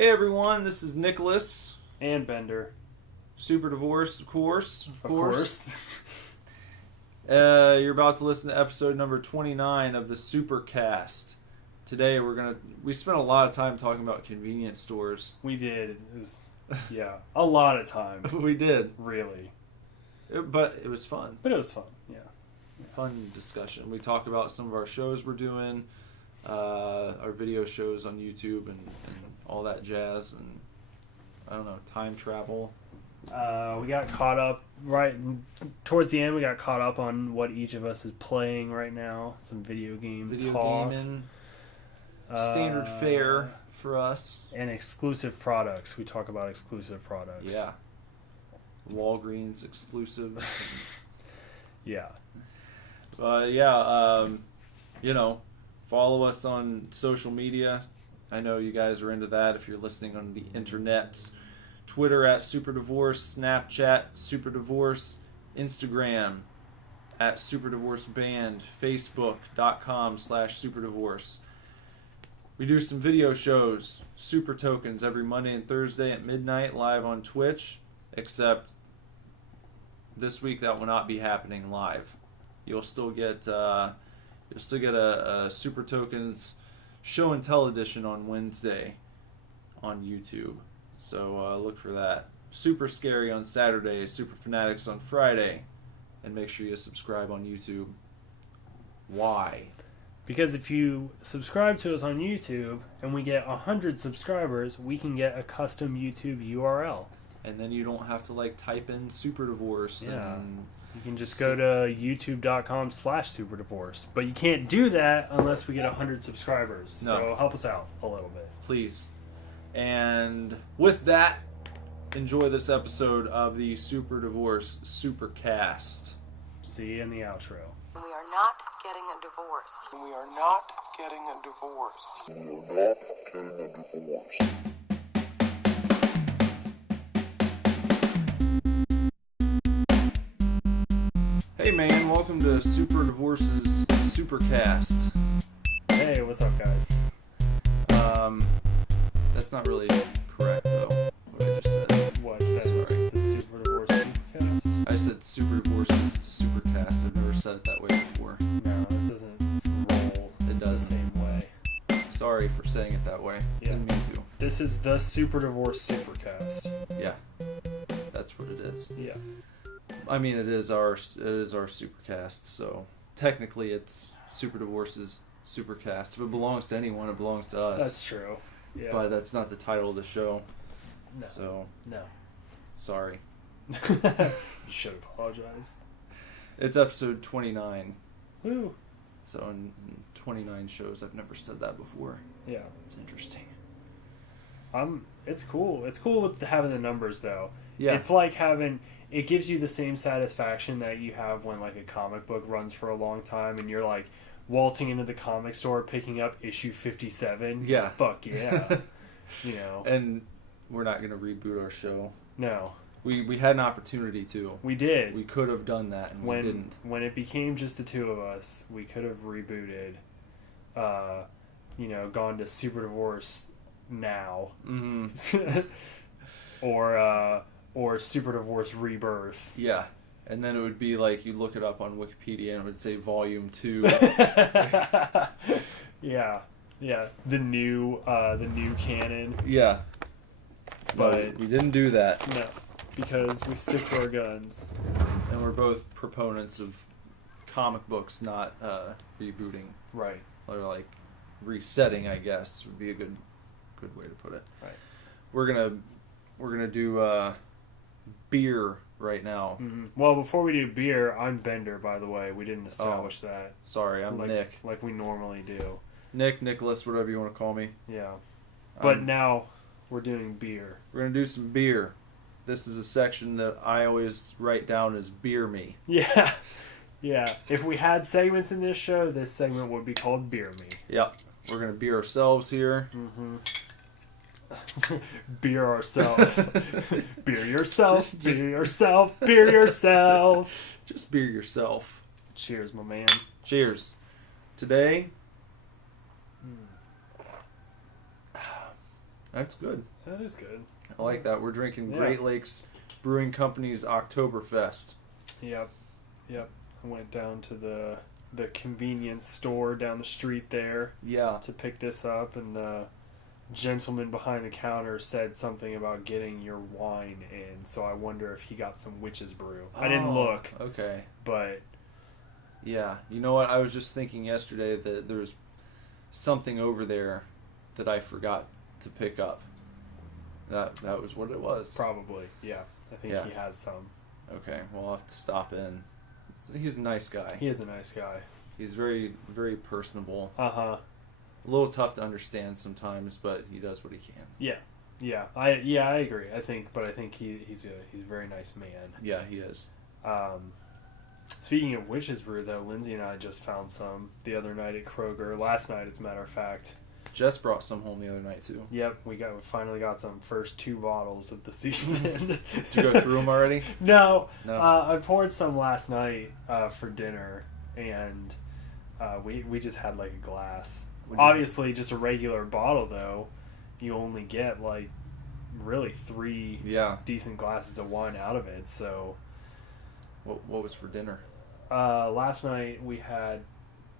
Hey everyone, this is Nicholas. And Bender. Super Divorce, of course. Of course. You're about to listen to episode number 29 of the SUPERCAST. Today we spent a lot of time talking about convenience stores. We did. It was, a lot of time. We did. Really. But it was fun. But it was fun, yeah. Fun discussion. We talked about some of our shows we're doing, our video shows on YouTube and all that jazz, and I don't know, time travel. We got caught up towards the end. We got caught up on what each of us is playing right now. Some video talk. Gaming. Standard fare for us. And exclusive products. We talk about exclusive products. Yeah. Walgreens exclusive. Yeah. Follow us on social media. I know you guys are into that if you're listening on the internet. Twitter at SuperDivorce, Snapchat SuperDivorce, Instagram at SuperDivorceBand, Facebook.com/SuperDivorce. We do some video shows, Super Tokens, every Monday and Thursday at midnight live on Twitch, except this week that will not be happening live. You'll still get a Super Tokens show and tell edition on Wednesday on YouTube. So look for that. Super Scary on Saturday, Super Fanatics on Friday, and make sure you subscribe on YouTube. Why? Because if you subscribe to us on YouTube and we get 100 subscribers, we can get a custom YouTube URL. And then you don't have to type in Super Divorce. Yeah. And you can just go to youtube.com/superdivorce. But you can't do that unless we get 100 subscribers. No. So help us out a little bit. Please. And with that, enjoy this episode of the Super Divorce Supercast. See you in the outro. We are not getting a divorce. We are not getting a divorce. We are not getting a divorce. Hey man, welcome to Super Divorce's Supercast. Hey, what's up, guys? That's not really correct though, what I just said. What? That is the Super Divorce Supercast? I said Super Divorce's Supercast. I've never said it that way before. No, it doesn't roll It does. the same way. Sorry for saying it that way. Yeah. Didn't mean to. This is the Super Divorce Supercast. Yeah. That's what it is. Yeah. I mean, it is our Supercast, so technically it's Super Divorce's Supercast. If it belongs to anyone, it belongs to us. That's true. Yeah. But that's not the title of the show. No. So, No. sorry. You should apologize. It's episode 29. Woo. So in 29 shows, I've never said that before. Yeah. It's interesting. It's cool. It's cool with having the numbers, though. Yeah. It's like it gives you the same satisfaction that you have when a comic book runs for a long time and you're waltzing into the comic store picking up issue 57. Yeah. Fuck yeah. And we're not going to reboot our show. No. We had an opportunity to. We did. We could have done that, and we didn't. When it became just the two of us, we could have rebooted, gone to Super Divorce now. Mm-hmm. or Super Divorce Rebirth. Yeah. And then it would be you look it up on Wikipedia and it would say Volume 2. Yeah. Yeah. The new canon. Yeah. But we didn't do that. No. Because we stick to our guns. And we're both proponents of comic books not rebooting. Right. Or resetting, I guess, would be a good way to put it. Right. We're gonna do beer right now. Mm-hmm. Well, before we do beer, I'm Bender, by the way. We didn't establish that. Sorry, I'm Nick. Like we normally do. Nick, Nicholas, whatever you want to call me. Yeah. But now we're doing beer. We're gonna do some beer. This is a section that I always write down as Beer Me. Yeah. Yeah. If we had segments in this show, this segment would be called Beer Me. Yep. We're going to beer ourselves here. Mm-hmm. Beer ourselves. Beer yourself. Just beer yourself. Beer yourself. Just beer yourself. Cheers, my man. That's good. That is good. I like that. We're drinking Yeah. Great Lakes Brewing Company's Oktoberfest. Yep. I went down to the convenience store down the street there Yeah. to pick this up, and the gentleman behind the counter said something about getting your wine in, so I wonder if he got some witch's brew. I didn't look, Okay. but Yeah. You know what? I was just thinking yesterday that there was something over there that I forgot to pick up. That was what it was. probably, yeah. I think Yeah. he has some. Okay. Well, I'll have to stop in. He's a nice guy. He is a nice guy. He's very, very personable. Uh-huh. A little tough to understand sometimes, but he does what he can. Yeah. I agree. I think he's a very nice man. Yeah, he is. Speaking of witch's brew, though, Lindsay and I just found some the other night at Kroger. Last night, as a matter of fact. Jess brought some home the other night too. Yep, we finally got some first 2 bottles of the season. Did you go through them already? No. No. I poured some last night for dinner, and we just had like a glass. Obviously, just a regular bottle, though. You only get like really 3 decent glasses of wine out of it. So, What was for dinner? last night we had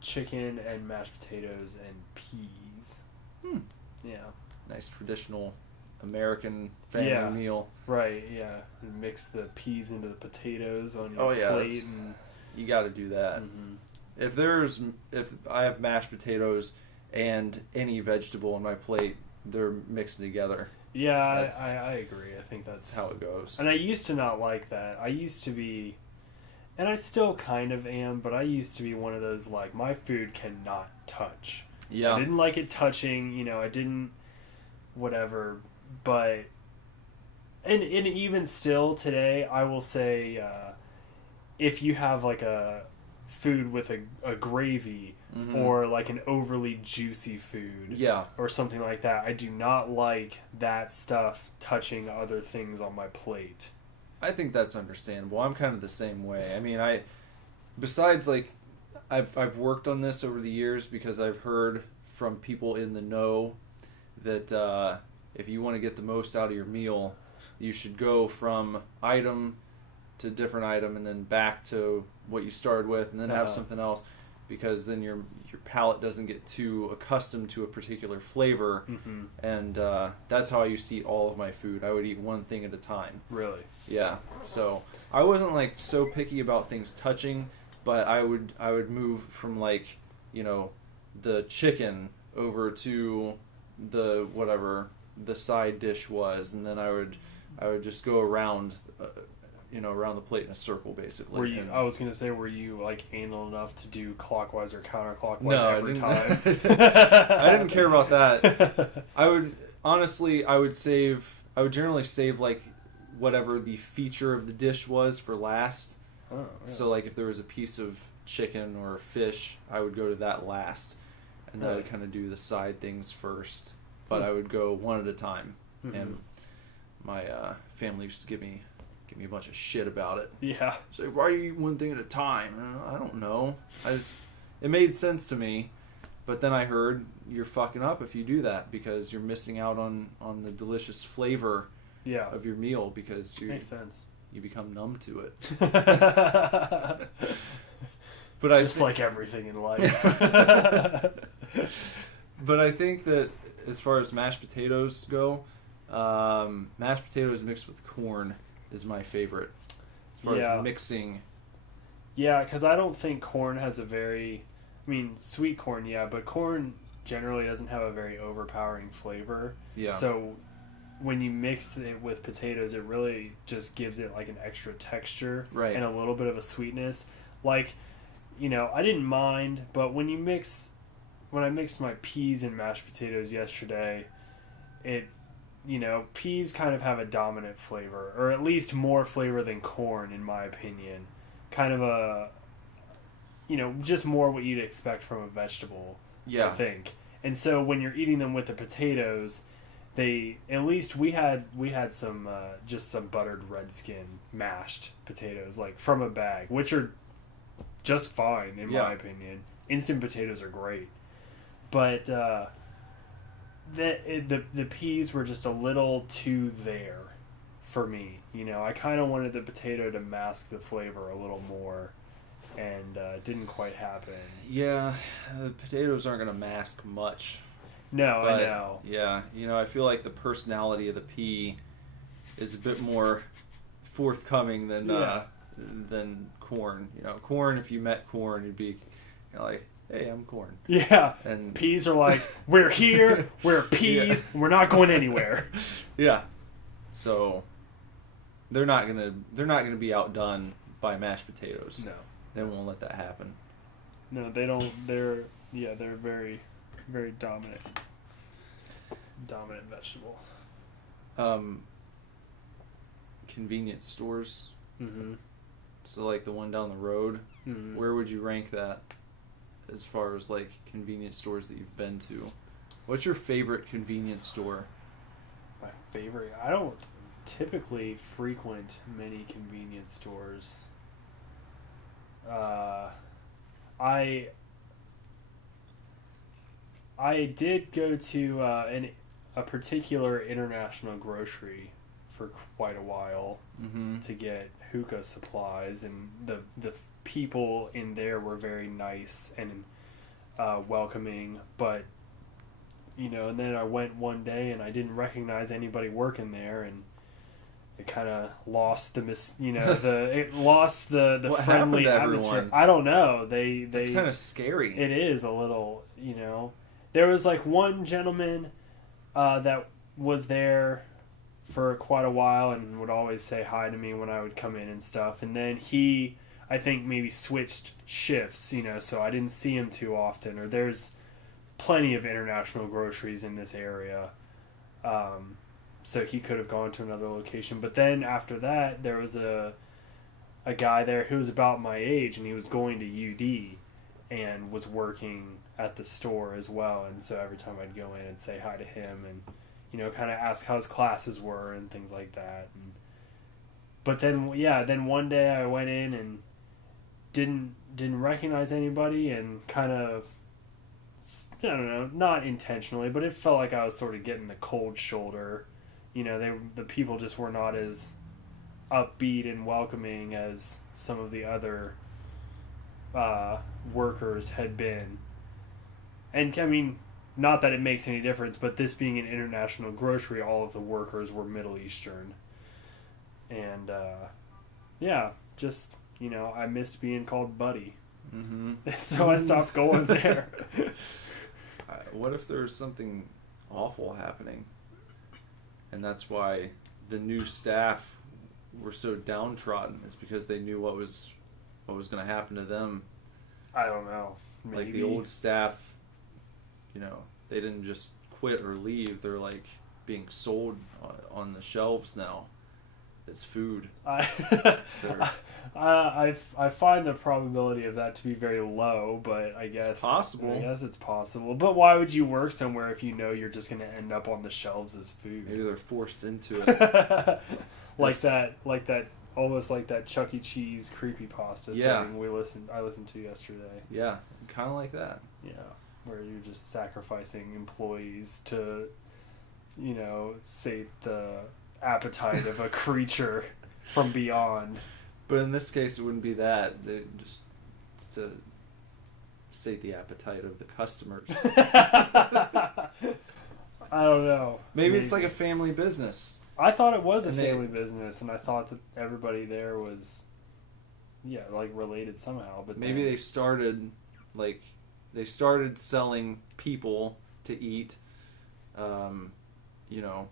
chicken and mashed potatoes and peas. Yeah. Nice traditional American family meal. Right. Yeah. And mix the peas into the potatoes on your Oh, yeah, plate, and You got to do that. Mhm. If I have mashed potatoes and any vegetable on my plate, they're mixed together. Yeah, That's- I agree. I think that's That's how it goes. And I used to not like that. I used to be, and I still kind of am, but I used to be one of those, like, my food cannot touch. Yeah. I didn't like it touching, I didn't, whatever, but, and even still today, I will say, if you have, like, a food with a gravy, Mhm. or, like, an overly juicy food, Yeah. or something like that, I do not like that stuff touching other things on my plate. I think that's understandable. I'm kind of the same way. I mean, besides, like, I've worked on this over the years because I've heard from people in the know that if you want to get the most out of your meal, you should go from item to different item and then back to what you started with, and then have something else, because then your palate doesn't get too accustomed to a particular flavor. Mm-hmm. And that's how I used to eat all of my food. I would eat one thing at a time. Really? Yeah, so I wasn't like so picky about things touching, but I would move from, like, the chicken over to the whatever the side dish was, and then I would just go around around the plate in a circle, basically. I was gonna say, were you like anal enough to do clockwise or counterclockwise No, every time? I didn't care about that. I would generally save like whatever the feature of the dish was for last. Oh, yeah. So, like, if there was a piece of chicken or fish, I would go to that last, and then I would kind of do the side things first. But I would go one at a time, and my family used to give me a bunch of shit about it. Yeah. Say, why do you eat one thing at a time? I don't know. It made sense to me, but then I heard you're fucking up if you do that, because you're missing out on the delicious flavor of your meal, because Makes sense. you become numb to it. But just like everything in life. But I think that as far as mashed potatoes go, mashed potatoes mixed with corn is my favorite. As far as mixing. Yeah, because I don't think corn has sweet corn, yeah, but corn generally doesn't have a very overpowering flavor. Yeah. So when you mix it with potatoes, it really just gives it like an extra texture, right, and a little bit of a sweetness. Like, I didn't mind, but when I mixed my peas and mashed potatoes yesterday, peas kind of have a dominant flavor, or at least more flavor than corn, in my opinion. Kind of a, just more what you'd expect from a vegetable, I think. And so when you're eating them with the potatoes, at least we had some, just some buttered Redskin mashed potatoes, like from a bag, which are just fine, in my opinion. Instant potatoes are great. But the peas were just a little too there for me. You know, I kind of wanted the potato to mask the flavor a little more, and didn't quite happen. Yeah, the potatoes aren't going to mask much. No, But, I know. Yeah, you know, I feel like the personality of the pea is a bit more forthcoming than corn. You know, corn, if you met corn, you'd be like, hey, I'm corn. Yeah. And Peas are like, we're here, we're peas, and we're not going anywhere. yeah. So they're not gonna be outdone by mashed potatoes. No. They won't let that happen. No, they don't. They're very, very dominant vegetable. Convenience stores. Mm-hmm. So like the one down the road, Mm-hmm. where would you rank that as far as like convenience stores that you've been to? What's your favorite convenience store? My favorite. I don't typically frequent many convenience stores. I did go to a particular international grocery for quite a while to get hookah supplies, and the people in there were very nice and welcoming, but you know, and then I went one day and I didn't recognize anybody working there, and it kind of lost the What friendly happened to atmosphere. everyone? I don't know. It's kind of scary. It is a little, you know. There was like one gentleman that was there for quite a while and would always say hi to me when I would come in and stuff. And then he, I think, maybe switched shifts, you know, so I didn't see him too often. Or there's plenty of international groceries in this area. So he could have gone to another location. But then after that, there was a guy there who was about my age, and he was going to UD and was working at the store as well. And so every time I'd go in and say hi to him and, you know, kind of ask how his classes were and things like that. But then, yeah, then one day I went in and didn't recognize anybody, and kind of, I don't know, not intentionally, but it felt like I was sort of getting the cold shoulder. You know, the people just were not as upbeat and welcoming as some of the other workers had been. And I mean, not that it makes any difference, but this being an international grocery, all of the workers were Middle Eastern. And yeah, just, you know, I missed being called buddy. Mm-hmm. So I stopped going there. What if there's something awful happening, and that's why the new staff were so downtrodden? It's because they knew what was going to happen to them. I don't know. Maybe. Like the old staff, you know, they didn't just quit or leave. They're like being sold on the shelves now as food. I find the probability of that to be very low, but I guess it's possible. I guess it's possible. But why would you work somewhere if you know you're just going to end up on the shelves as food? Maybe they're forced into it. like that, almost like that Chuck E. Cheese creepypasta thing I listened to yesterday. Yeah, kind of like that. Yeah, where you're just sacrificing employees to, you know, sate the appetite of a creature from beyond. But in this case, it wouldn't be that. They just to sate the appetite of the customers. I don't know. Maybe it's like a family business. I thought it was a family business, and I thought that everybody there was, yeah, like related somehow. But maybe they started selling people to eat. You know,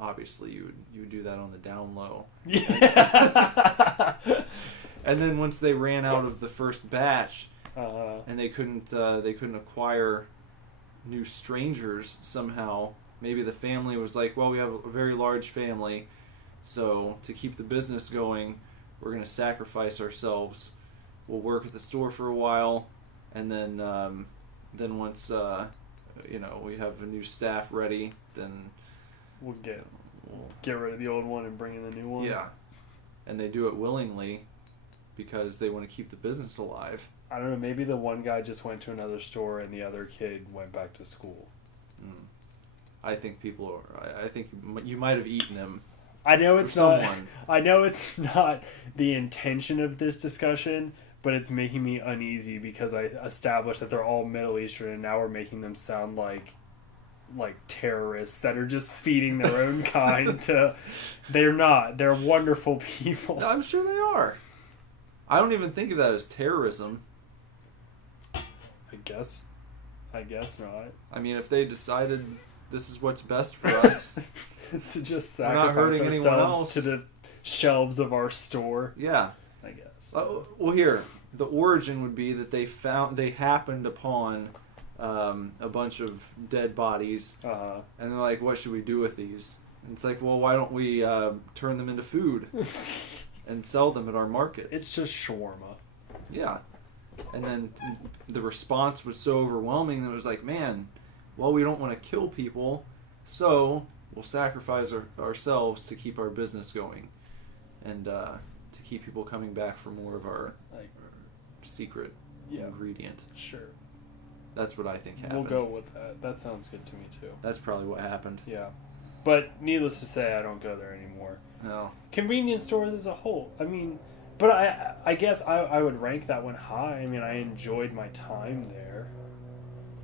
obviously you would do that on the down low. Yeah. And then once they ran out of the first batch, and they couldn't acquire new strangers somehow. Maybe the family was like, well, we have a very large family, so to keep the business going, we're going to sacrifice ourselves. We'll work at the store for a while, and then once you know, we have a new staff ready, then we'll get rid of the old one and bring in the new one. Yeah, and they do it willingly because they want to keep the business alive. I don't know. Maybe the one guy just went to another store and the other kid went back to school. I think I think you might have eaten him. I know it's not. Someone. I know it's not the intention of this discussion, but it's making me uneasy because I established that they're all Middle Eastern, and now we're making them sound like terrorists that are just feeding their own kind to. They're not. They're wonderful people. I'm sure they are. I don't even think of that as terrorism. I guess not. I mean, if they decided this is what's best for us, To just we're not sacrifice hurting anyone ourselves else. to the shelves of our store. Yeah. I guess. Well, here the origin would be that they happened upon a bunch of dead bodies, and they're like, "What should we do with these?" And it's like, "Well, why don't we turn them into food and sell them at our market?" It's just shawarma. Yeah. And then the response was so overwhelming that it was like, man, well, we don't want to kill people, so we'll sacrifice ourselves to keep our business going and to keep people coming back for more of our secret ingredient. Sure. That's what I think happened. We'll go with that. That sounds good to me, too. That's probably what happened. Yeah. But needless to say, I don't go there anymore. No. Convenience stores as a whole. I mean, but I guess I would rank that one high. I mean, I enjoyed my time there.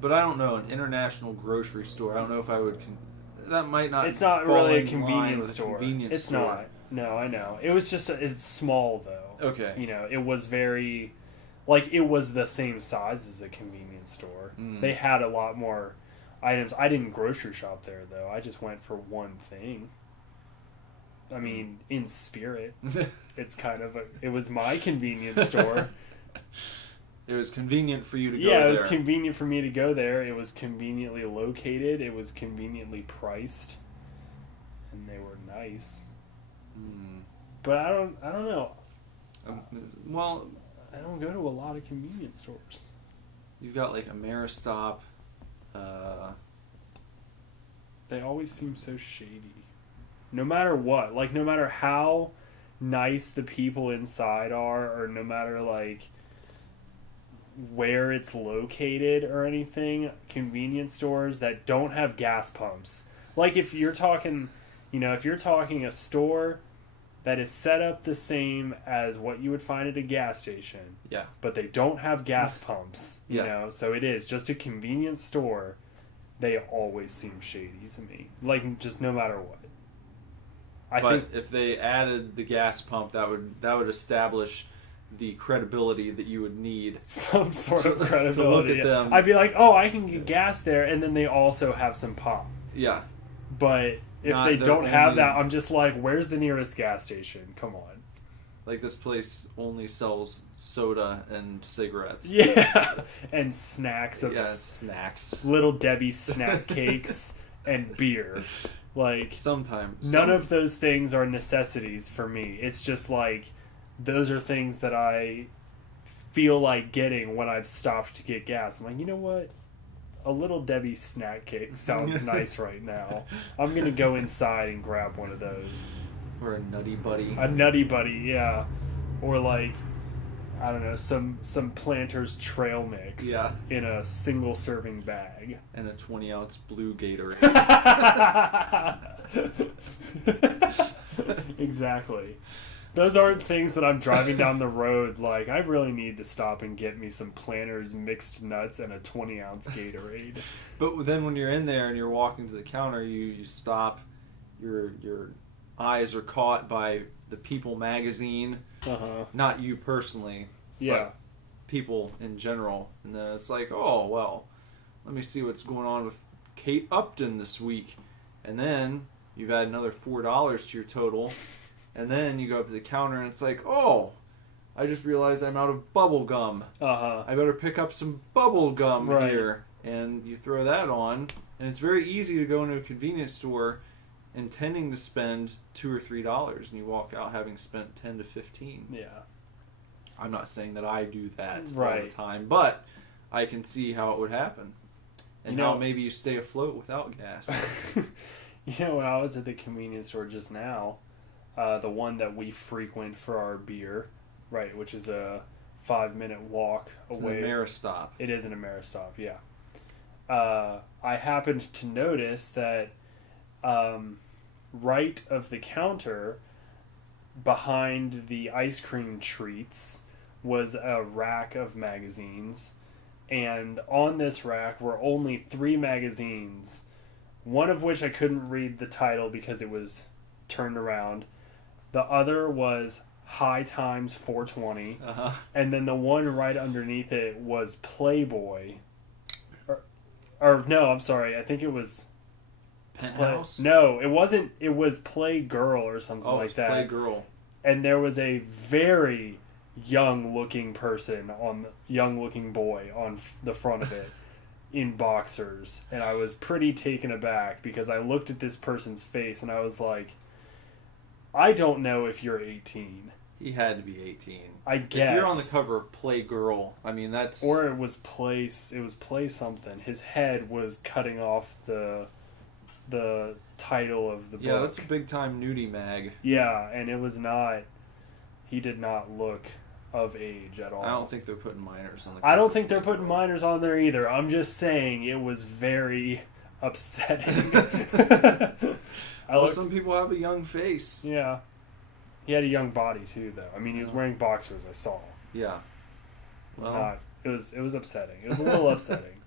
But I don't know, an international grocery store, I don't know if I would... that might not... It's not fall really a in line convenience with store. Convenience It's store. not. No, I know. It was just... it's small, though. Okay. You know, it was very... like, it was the same size as a convenience store. Mm. They had a lot more items. I didn't grocery shop there, though. I just went for one thing. I mean, in spirit, it's kind of it was my convenience store. It was convenient for you to go Yeah, there. it was convenient for me to go there. It was conveniently located. It was conveniently priced, and they were nice. Mm. But I don't know. Well, I don't go to a lot of convenience stores. you've got like Ameristop. They always seem so shady. No matter what, like no matter how nice the people inside are, or no matter like where it's located or anything, convenience stores that don't have gas pumps. Like if you're talking, if you're talking a store that is set up the same as what you would find at a gas station, Yeah. but they don't have gas pumps, so it is just a convenience store. They always seem shady to me. Like, just no matter what. I think if they added the gas pump, that would establish the credibility that you would need. some sort to of credibility. look at them. I'd be like, oh, I can get gas there, and then they also have some pop. Yeah. But if Not they the don't have only- that, I'm just like, where's the nearest gas station? Come on. Like this place only sells soda and cigarettes. Yeah. And snacks of snacks. Little Debbie snack cakes and beer. Like, Sometimes. none of those things are necessities for me. It's just like, those are things that I feel like getting when I've stopped to get gas. I'm like, you know what? A Little Debbie snack cake sounds nice right now. I'm going to go inside and grab one of those. Or a Nutty Buddy. A Nutty Buddy, yeah. Or like, I don't know, some Planters trail mix in a single serving bag. And a 20-ounce blue Gatorade. Exactly. Those aren't things that I'm driving down the road like, I really need to stop and get me some Planters mixed nuts and a 20-ounce Gatorade. But then when you're in there and you're walking to the counter, you stop, your eyes are caught by the People magazine. Uh-huh. Not you personally. Yeah. But people in general. And then it's like, oh, well, let me see what's going on with Kate Upton this week. And then you've added another $4 to your total. And then you go up to the counter and it's like, oh, I just realized I'm out of bubble gum. Uh-huh. I better pick up some bubble gum Right. here. And you throw that on. And it's very easy to go into a convenience store intending to spend $2 or $3, and you walk out having spent 10 to 15. Yeah. I'm not saying that I do that all Right. the time, but I can see how it would happen, and how know- maybe you stay afloat without gas. When I was at the convenience store just now, the one that we frequent for our beer, right, which is a 5-minute walk It's away. an Ameristop. It is an Ameristop, yeah. I happened to notice that right of the counter behind the ice cream treats was a rack of magazines, and on this rack were only 3 magazines, one of which I couldn't read the title because it was turned around. The other was High Times 420, and then the one right underneath it was Playboy. Or no, I'm sorry, I think it was Penthouse? No, it wasn't. It was Playgirl or something like that. Playgirl. And there was a very young-looking boy on the front of it in boxers, and I was pretty taken aback because I looked at this person's face and I was like, I don't know if you're 18. He had to be 18. I guess. If you're on the cover of Playgirl, I mean, that's... Or it was Play something. His head was cutting off the title of the book. Yeah, that's a big-time nudie mag. Yeah, and it was not... He did not look of age at all. I don't think they're putting minors on the cover. I don't think they're putting minors on there either. I'm just saying it was very upsetting. Some people have a young face. Yeah. He had a young body too, though. I mean, he was wearing boxers. I saw. Yeah. It was upsetting. It was a little upsetting.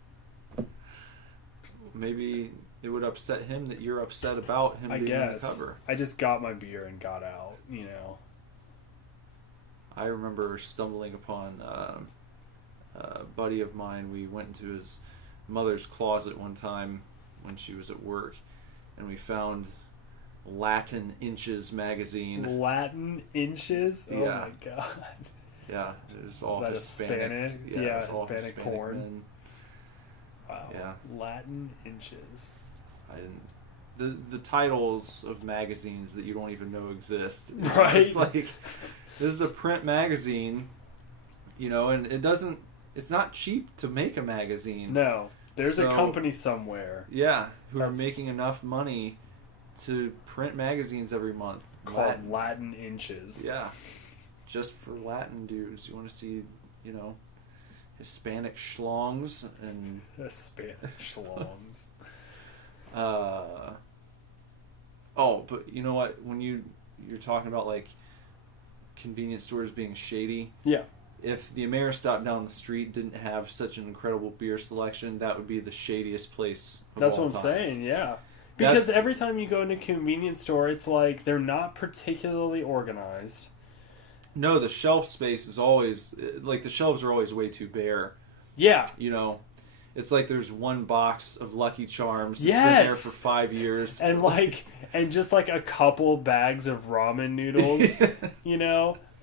Maybe it would upset him that you're upset about him being on the cover. I just got my beer and got out. You know. I remember stumbling upon a buddy of mine. We went into his mother's closet one time when she was at work, and we found Latin Inches magazine. Latin Inches? Oh yeah. My god. Yeah, it was all that Hispanic. Yeah, it was all Hispanic porn. men. Wow. Yeah. Latin Inches. I didn't. The titles of magazines that you don't even know exist. Right. It's like, this is a print magazine, and it's not cheap to make a magazine. No. There's a company somewhere. Yeah, who are making enough money to print magazines every month. Called Latin Inches. Yeah. Just for Latin dudes. You want to see, Hispanic schlongs and... Hispanic schlongs. But you know what? When you're talking about, like, convenience stores being shady... Yeah. If the Ameristop down the street didn't have such an incredible beer selection, that would be the shadiest place of That's all what I'm time. saying, yeah. Because every time you go into a convenience store, it's like they're not particularly organized. No, the shelf space is always... Like, the shelves are always way too bare. Yeah. It's like there's one box of Lucky Charms that's Yes. been there for 5 years. And just like a couple bags of ramen noodles,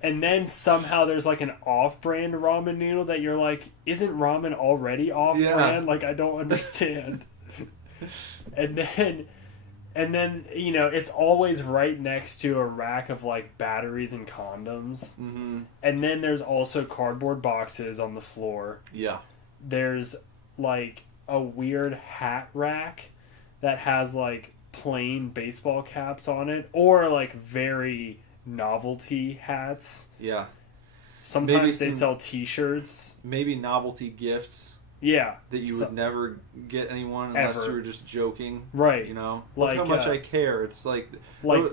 And then somehow there's like an off-brand ramen noodle that you're like, isn't ramen already off-brand? Yeah. Like, I don't understand. And then it's always right next to a rack of like batteries and condoms. Mm-hmm. And then there's also cardboard boxes on the floor. Yeah. There's like a weird hat rack that has like plain baseball caps on it, or like very novelty hats. Yeah. Sometimes they sell t-shirts. Maybe novelty gifts. Yeah. That you would never get anyone unless you were just joking. Right. Look like, how much I care. It's like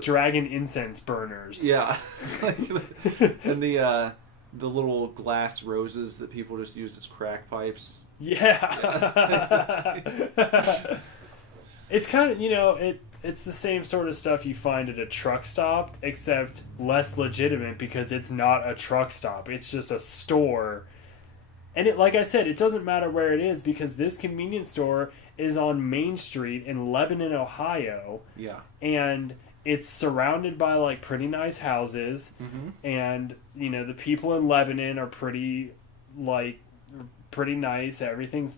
dragon incense burners. Yeah. And the little glass roses that people just use as crack pipes. Yeah. It's kind of, it's the same sort of stuff you find at a truck stop, except less legitimate because it's not a truck stop. It's just a store. And like I said, it doesn't matter where it is because this convenience store is on Main Street in Lebanon, Ohio. Yeah. And it's surrounded by like pretty nice houses. Mm-hmm. And, the people in Lebanon are pretty nice. Everything's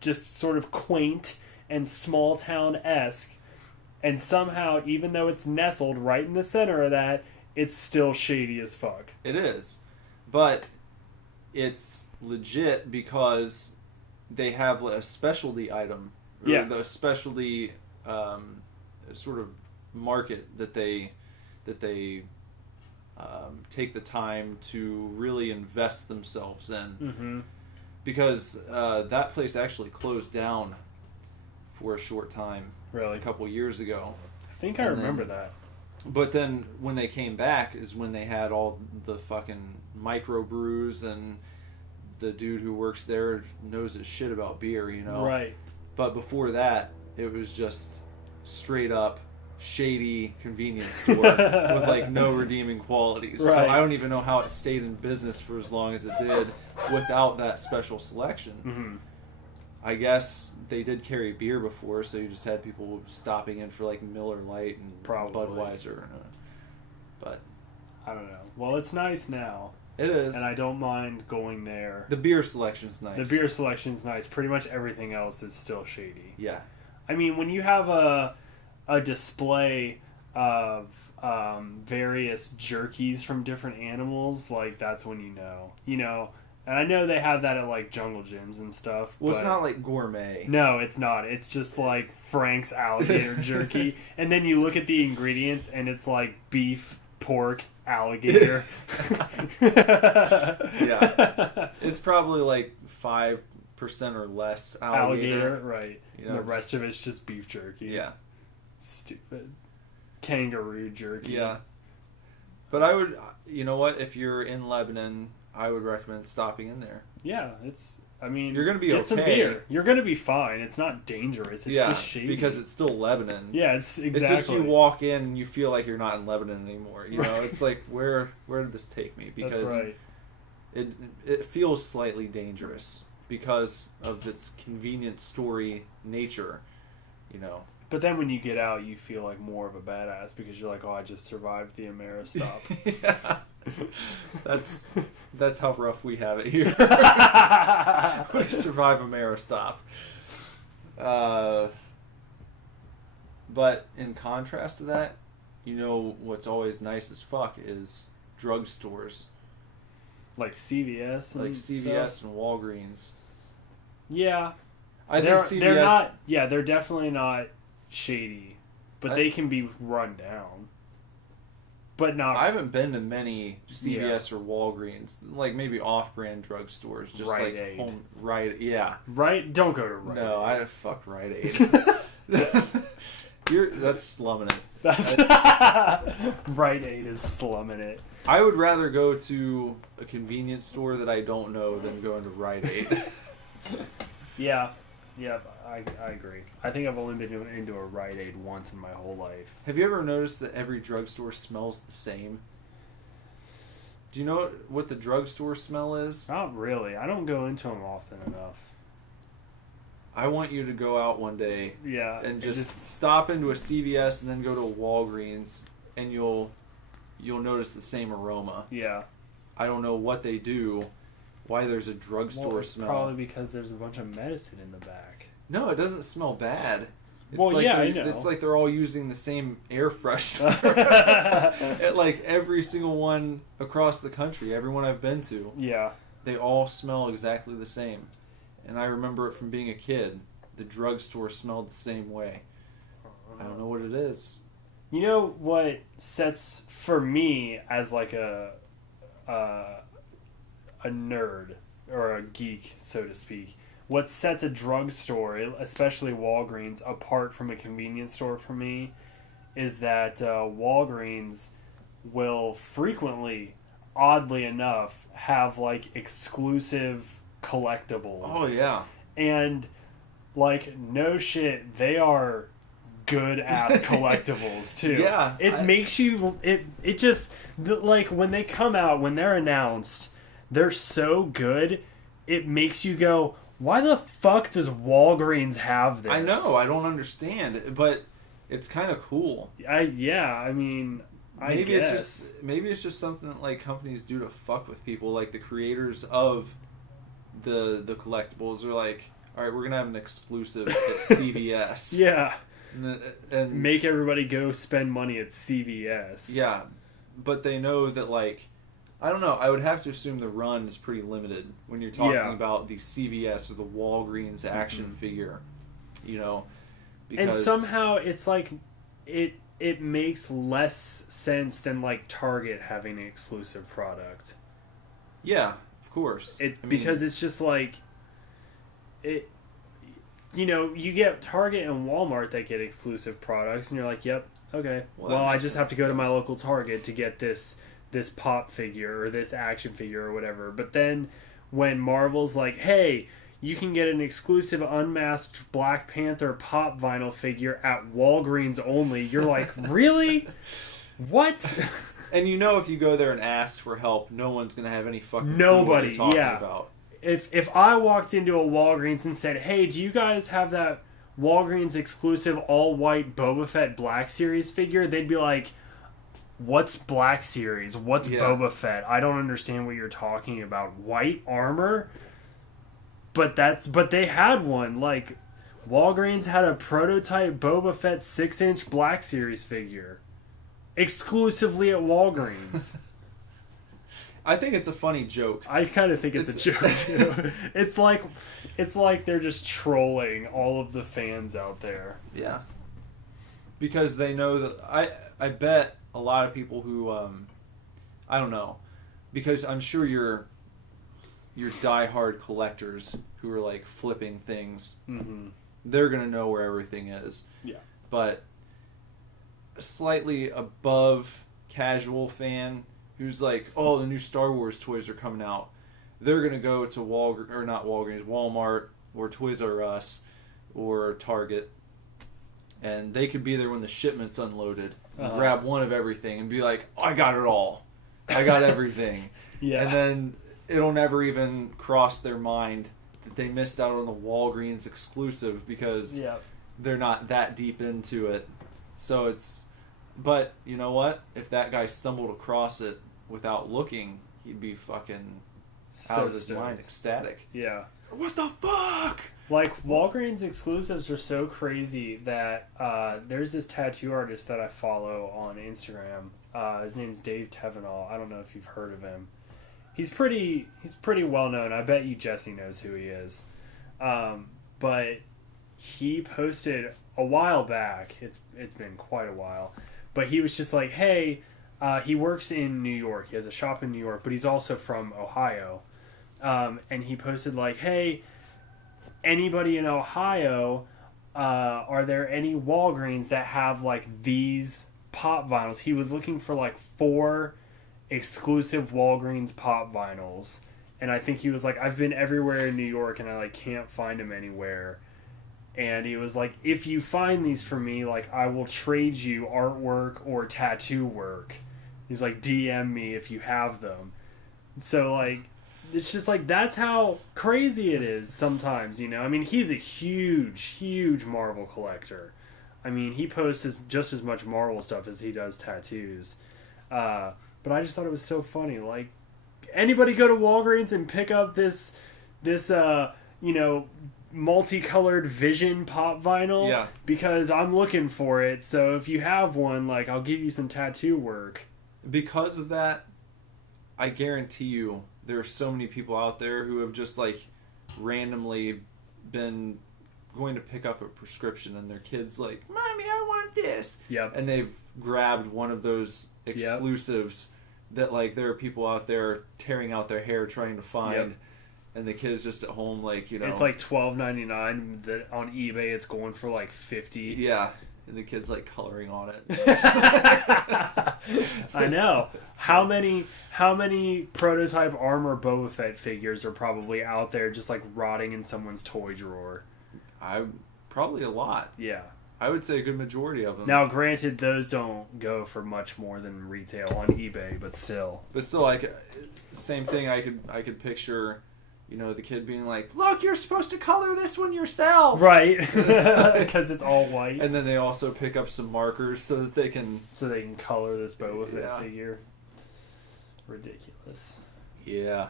just sort of quaint and small town-esque. And somehow, even though it's nestled right in the center of that, it's still shady as fuck. It is. But it's legit because they have a specialty item. Or the specialty sort of market that they take the time to really invest themselves in. Mm-hmm. Because that place actually closed down for a short time. Really? A couple years ago. I think I remember that. But then when they came back is when they had all the fucking microbrews, and the dude who works there knows his shit about beer, you know? Right. But before that, it was just straight up shady convenience store with like no redeeming qualities. Right. So I don't even know how it stayed in business for as long as it did without that special selection. Mm-hmm. I guess they did carry beer before, so you just had people stopping in for like Miller Lite and Probably. Budweiser. But I don't know. Well, it's nice now. it is. And I don't mind going there. The beer selection's nice. The beer selection's nice. Pretty much everything else is still shady. Yeah. I mean, when you have a display of various jerkies from different animals, like, that's when you know. You know, and I know they have that at, like, jungle gyms and stuff. Well, but it's not like gourmet. no, it's not. It's just like Frank's alligator jerky. And then you look at the ingredients and it's like beef, pork, alligator. Yeah. It's probably like 5% or less alligator. Right. You And know, the rest of it's just beef jerky. Yeah. Stupid. Kangaroo jerky. Yeah. But I would, you know what, if you're in Lebanon, I would recommend stopping in there. Yeah, it's, I mean, You're gonna be get some okay. beer. You're going to be fine. It's not dangerous. It's just shady. because it's still Lebanon. Yeah, it's exactly. It's just you walk in and you feel like you're not in Lebanon anymore. You know, it's like, where did this take me? Because That's right. it feels slightly dangerous because of its convenient story nature, you know. But then when you get out, you feel like more of a badass because you're like, oh, I just survived the Amera stop. Yeah. That's how rough we have it here. We survive a Mara stop. But in contrast to that, you know what's always nice as fuck is drugstores. Like CVS and Like CVS stuff. and Walgreens. Yeah. I think CVS... They're not... Yeah, they're definitely not shady. But I- they can be run down. But not... I haven't been to many CVS or Walgreens. Like maybe off-brand drugstores. Just Rite like Aid. home... Right, yeah. Right? Don't go to Rite No, Aid. I fuck Rite Aid. That's slumming it. That's... Rite Aid is slumming it. I would rather go to a convenience store that I don't know than going to Rite Aid. Yeah. Yeah, I agree. I think I've only been into a Rite Aid once in my whole life. Have you ever noticed that every drugstore smells the same? Do you know what the drugstore smell is? Not really. I don't go into them often enough. I want you to go out one day Yeah. and just stop into a CVS and then go to a Walgreens, and you'll notice the same aroma. Yeah. I don't know what they do, why there's a drugstore It's smell. probably because there's a bunch of medicine in the back. No, it doesn't smell bad. It's Well, like yeah, I they're- know. It's like they're all using the same air freshener at like every single one across the country. Everyone I've been to, Yeah. they all smell exactly the same. And I remember it from being a kid. The drugstore smelled the same way. I don't know what it is. You know what sets for me as like a nerd or a geek, so to speak. What sets a drugstore, especially Walgreens, apart from a convenience store for me is that Walgreens will frequently, oddly enough, have like exclusive collectibles. Oh yeah. And like no shit, they are good ass collectibles too. Yeah, It makes you it just like when they come out, when they're announced, they're so good, it makes you go, why the fuck does Walgreens have this? I know, I don't understand, but it's kind of cool. I mean, I guess. Maybe it's just something that like companies do to fuck with people. Like the creators of the collectibles are like, all right, we're gonna have an exclusive at CVS. Yeah. And Make everybody go spend money at CVS. yeah, but they know that like, I don't know. I would have to assume the run is pretty limited when you're talking Yeah. about the CVS or the Walgreens action figure. You know, because And somehow it's like it makes less sense than like Target having an exclusive product. yeah, of course, Because it's just like you know, you get Target and Walmart that get exclusive products, and you're like, yep, okay. Well, I just have to go to my local Target to get this pop figure or this action figure or whatever. But then when Marvel's like, hey, you can get an exclusive unmasked Black Panther pop vinyl figure at Walgreens only, you're like, really? What? And you know, if you go there and ask for help, no one's gonna have any fucking Nobody, clue what you're talking yeah. about. If I walked into a Walgreens and said, hey, do you guys have that Walgreens exclusive all-white Boba Fett Black Series figure? They'd be like, what's Black Series? What's Boba Fett? I don't understand what you're talking about. White armor? But they had one. Like, Walgreens had a prototype Boba Fett 6-inch Black Series figure. Exclusively at Walgreens. I think it's a funny joke. I kind of think it's a joke too. It's like they're just trolling all of the fans out there. Yeah. Because they know that I bet a lot of people who I don't know, because I'm sure your diehard collectors who are like flipping things, they're gonna know where everything is. Yeah. But a slightly above casual fan who's like, oh, the new Star Wars toys are coming out, they're going to go to Walmart or Toys R Us or Target, and they could be there when the shipment's unloaded and grab one of everything and be like, oh, I got it all. I got everything. Yeah. And then it'll never even cross their mind that they missed out on the Walgreens exclusive because they're not that deep into it. So it's... But, you know what? If that guy stumbled across it without looking, he'd be fucking out of his mind, ecstatic. Yeah. What the fuck? Like, Walgreens exclusives are so crazy that there's this tattoo artist that I follow on Instagram. His name's Dave Tevenall. I don't know if you've heard of him. He's pretty well known. I bet you Jesse knows who he is. But he posted a while back. It's been quite a while. But he was just like, hey, he works in New York. He has a shop in New York, but he's also from Ohio. And he posted like, hey, anybody in Ohio, are there any Walgreens that have like these pop vinyls? He was looking for like 4 exclusive Walgreens pop vinyls. And I think he was like, I've been everywhere in New York and I like can't find them anywhere. And he was like, if you find these for me, like, I will trade you artwork or tattoo work. He's like, DM me if you have them. So, like, it's just like, that's how crazy it is sometimes, you know? I mean, he's a huge, huge Marvel collector. I mean, he posts just as much Marvel stuff as he does tattoos. But I just thought it was so funny. Like, anybody go to Walgreens and pick up this you know, multicolored Vision pop vinyl? Yeah. Because I'm looking for it, so if you have one, like, I'll give you some tattoo work. Because of that, I guarantee you there are so many people out there who have just like randomly been going to pick up a prescription and their kid's like, Mommy, I want this. Yep. And they've grabbed one of those exclusives that like there are people out there tearing out their hair trying to find. Yep. And the kid is just at home, like, you know. It's like $12.99. That on eBay, it's going for like $50. Yeah, and the kid's like coloring on it. I know. How many prototype armor Boba Fett figures are probably out there, just like rotting in someone's toy drawer? Probably a lot. Yeah. I would say a good majority of them. Now, granted, those don't go for much more than retail on eBay, but still. But still, like, same thing. I could picture. You know, the kid being like, look, you're supposed to color this one yourself. Right. Because it's all white. And then they also pick up some markers so that they can... So they can color this Boba Fett figure. Ridiculous. Yeah.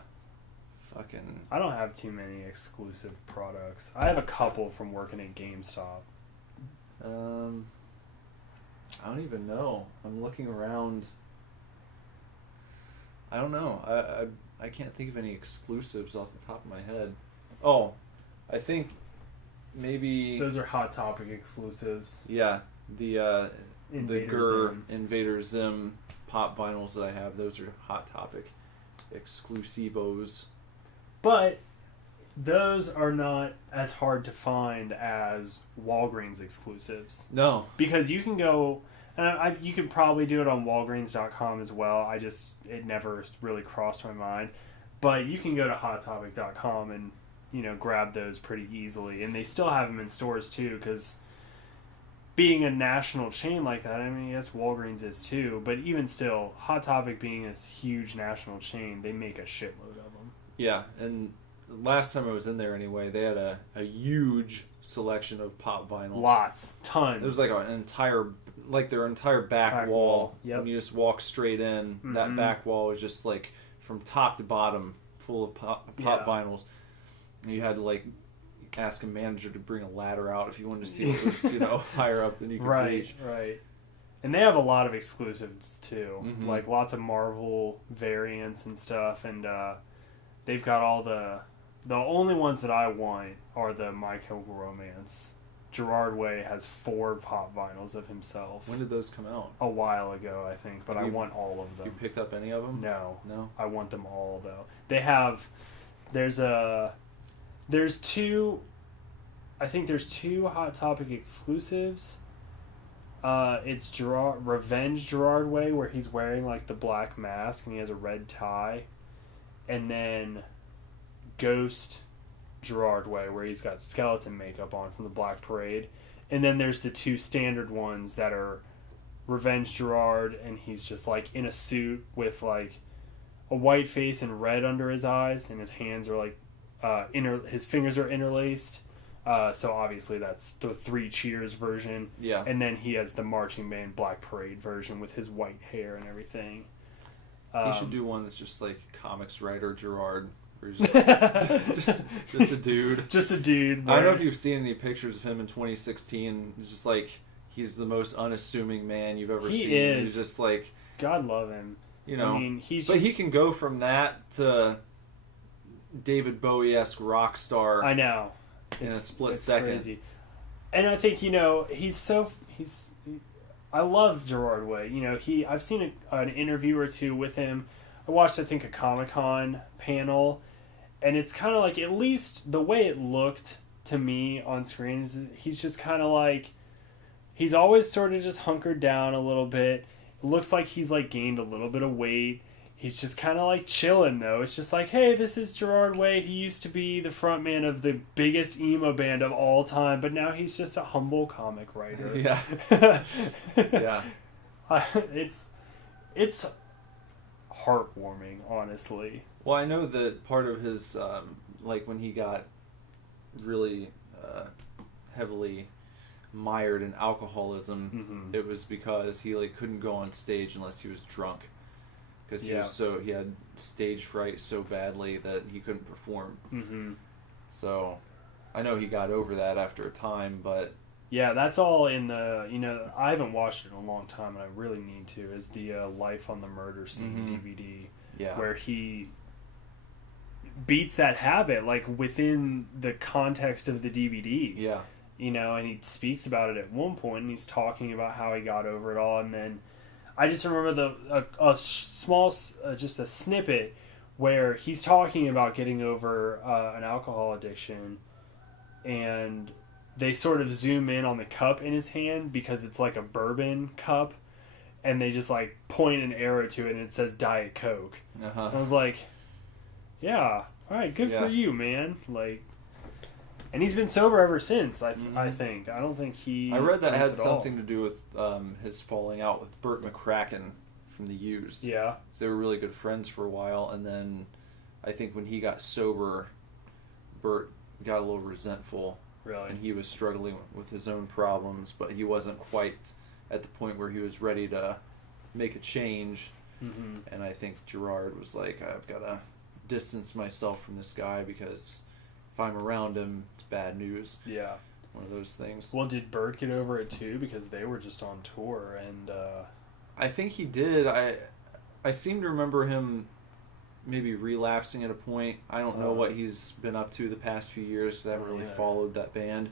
Fucking... I don't have too many exclusive products. I have a couple from working at GameStop. I don't even know. I'm looking around. I don't know. I can't think of any exclusives off the top of my head. Oh, I think maybe... Those are Hot Topic exclusives. Yeah, the Invader Invader Zim pop vinyls that I have, those are Hot Topic exclusivos. But those are not as hard to find as Walgreens exclusives. No. Because you can go, and you could probably do it on Walgreens.com as well. It never really crossed my mind. But you can go to HotTopic.com and, grab those pretty easily. And they still have them in stores too, because being a national chain like that, I mean, yes, Walgreens is too, but even still, Hot Topic being a huge national chain, they make a shitload of them. Yeah, and last time I was in there anyway, they had a huge selection of pop vinyls. Lots. Tons. There was like their entire back wall. Yep. When you just walk straight in, that back wall was just like from top to bottom full of pop vinyls. And you had to like ask a manager to bring a ladder out if you wanted to see what was higher up than you could reach. Right. And they have a lot of exclusives too, like lots of Marvel variants and stuff. And they've got all the only ones that I want are the My Chemical Romance. Gerard Way has 4 pop vinyls of himself. When did those come out? A while ago, I think, but I want all of them. You picked up any of them? No. No? I want them all though. They have. There's 2. I think there's 2 Hot Topic exclusives. It's Revenge Gerard Way, where he's wearing like the black mask and he has a red tie, and then Ghost Gerard Way, where he's got skeleton makeup on from the Black Parade, and then there's the 2 standard ones that are Revenge Gerard, and he's just like in a suit with like a white face and red under his eyes, and his hands are like his fingers are interlaced. So obviously that's the 3 Cheers version. Yeah. And then he has the marching band Black Parade version with his white hair and everything. He should do one that's just like comics writer Gerard. Where he's just a dude. Just a dude. I don't know if you've seen any pictures of him in 2016. It's just like he's the most unassuming man you've ever seen. He is. He's just like, God love him. I mean, he can go from that to David Bowie-esque rock star. I know. In a split second. Crazy. And I think, I love Gerard Way. I've seen an interview or 2 with him. I watched, I think, a Comic-Con panel, and it's kind of like, at least the way it looked to me on screen, is he's just kind of like, he's always sort of just hunkered down a little bit. It looks like he's like gained a little bit of weight. He's just kind of like chilling though. It's just like, hey, this is Gerard Way. He used to be the frontman of the biggest emo band of all time, but now he's just a humble comic writer. Yeah. Yeah. It's heartwarming, honestly. Well, I know that part of his, when he got really heavily mired in alcoholism, it was because he couldn't go on stage unless he was drunk. Because he had stage fright so badly that he couldn't perform. So I know he got over that after a time, but yeah, that's all in the I haven't watched it in a long time, and I really need to. Is the Life on the Murder Scene DVD, where he beats that habit within the context of the DVD. Yeah, and he speaks about it at one point, and he's talking about how he got over it all, and then. I just remember a small, just a snippet where he's talking about getting over an alcohol addiction, and they sort of zoom in on the cup in his hand because it's like a bourbon cup, and they just point an arrow to it and it says Diet Coke. I was like, yeah, all right, good for you, man. And he's been sober ever since, I think. I don't think he... I read that had something to do with his falling out with Burt McCracken from The Used. Yeah. So they were really good friends for a while, and then I think when he got sober, Burt got a little resentful. Really? And he was struggling with his own problems, but he wasn't quite at the point where he was ready to make a change. And I think Gerard was like, I've got to distance myself from this guy because... if I'm around him, it's bad news. Yeah. One of those things. Well, did Bert get over it too? Because they were just on tour, and... I think he did. I seem to remember him maybe relapsing at a point. I don't know what he's been up to the past few years, because I haven't really followed that band.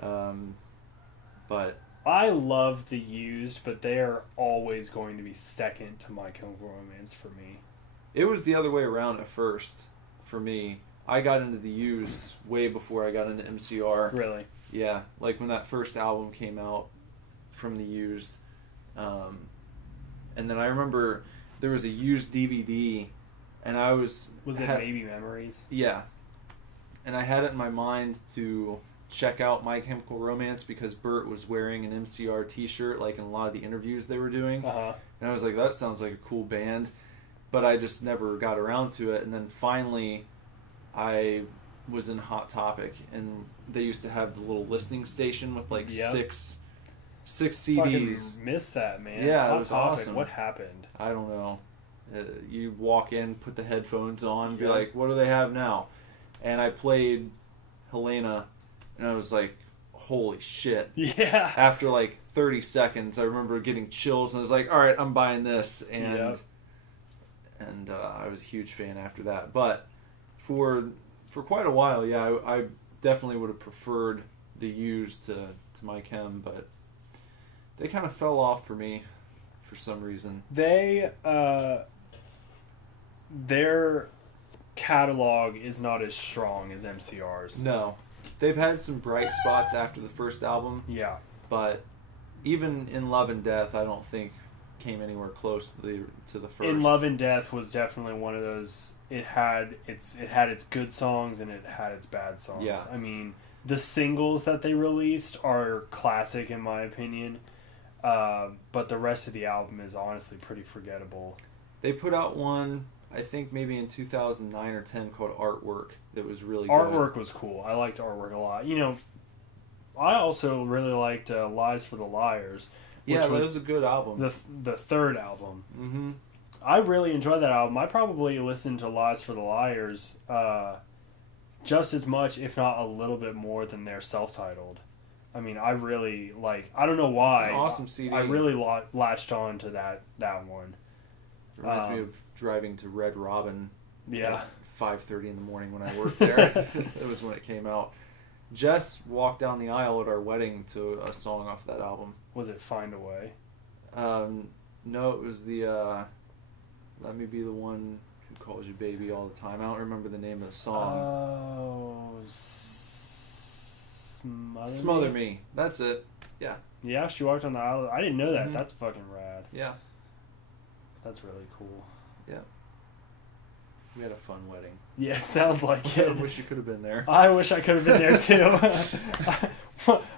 But... I love The Used, but they are always going to be second to My Chemical Romance for me. It was the other way around at first, for me. I got into the used way before I got into MCR. Really? Yeah, like when that first album came out from the used. And then I remember there was a used DVD, and I was... Was it Maybe Memories? Yeah. And I had it in my mind to check out My Chemical Romance because Bert was wearing an MCR t-shirt like in a lot of the interviews they were doing. Uh-huh. And I was like, that sounds like a cool band. But I just never got around to it. And then finally, I was in Hot Topic, and they used to have the little listening station with like six CDs. Fucking missed that, man. Yeah, Hot it was Topic. awesome. What happened? I don't know. You walk in, put the headphones on, be like, what do they have now? And I played Helena, and I was like, holy shit. Yeah. After like 30 seconds, I remember getting chills, and I was like, all right, I'm buying this. And I was a huge fan after that. But for quite a while, yeah, I definitely would have preferred the used to My Chem, but they kind of fell off for me for some reason. They, their catalog is not as strong as MCR's. No. They've had some bright spots after the first album. Yeah. But even In Love and Death, I don't think came anywhere close to the first. In Love and Death was definitely one of those. It had its good songs and it had its bad songs. Yeah. I mean, the singles that they released are classic in my opinion. But the rest of the album is honestly pretty forgettable. They put out one, I think maybe in 2009 or 10, called Artwork that was really Artwork was cool. I liked Artwork a lot. You know, I also really liked Lies for the Liars. Which that was a good album. The third album. Mm-hmm. I really enjoyed that album. I probably listened to Lies for the Liars just as much, if not a little bit more, than their self-titled. I mean, I really I don't know why. It's an awesome CD. I really latched on to that one. It reminds me of driving to Red Robin. Yeah. At 5:30 in the morning when I worked there. It was when it came out. Jess walked down the aisle at our wedding to a song off that album. Was it Find a Way? No, it was the Let Me Be the One Who Calls You Baby All the Time. I don't remember the name of the song. Oh, Smother Me. That's it. Yeah. Yeah, she walked on the aisle. I didn't know that. Mm-hmm. That's fucking rad. Yeah. That's really cool. Yeah. We had a fun wedding. Yeah, it sounds like it. I wish you could have been there. I wish I could have been there too.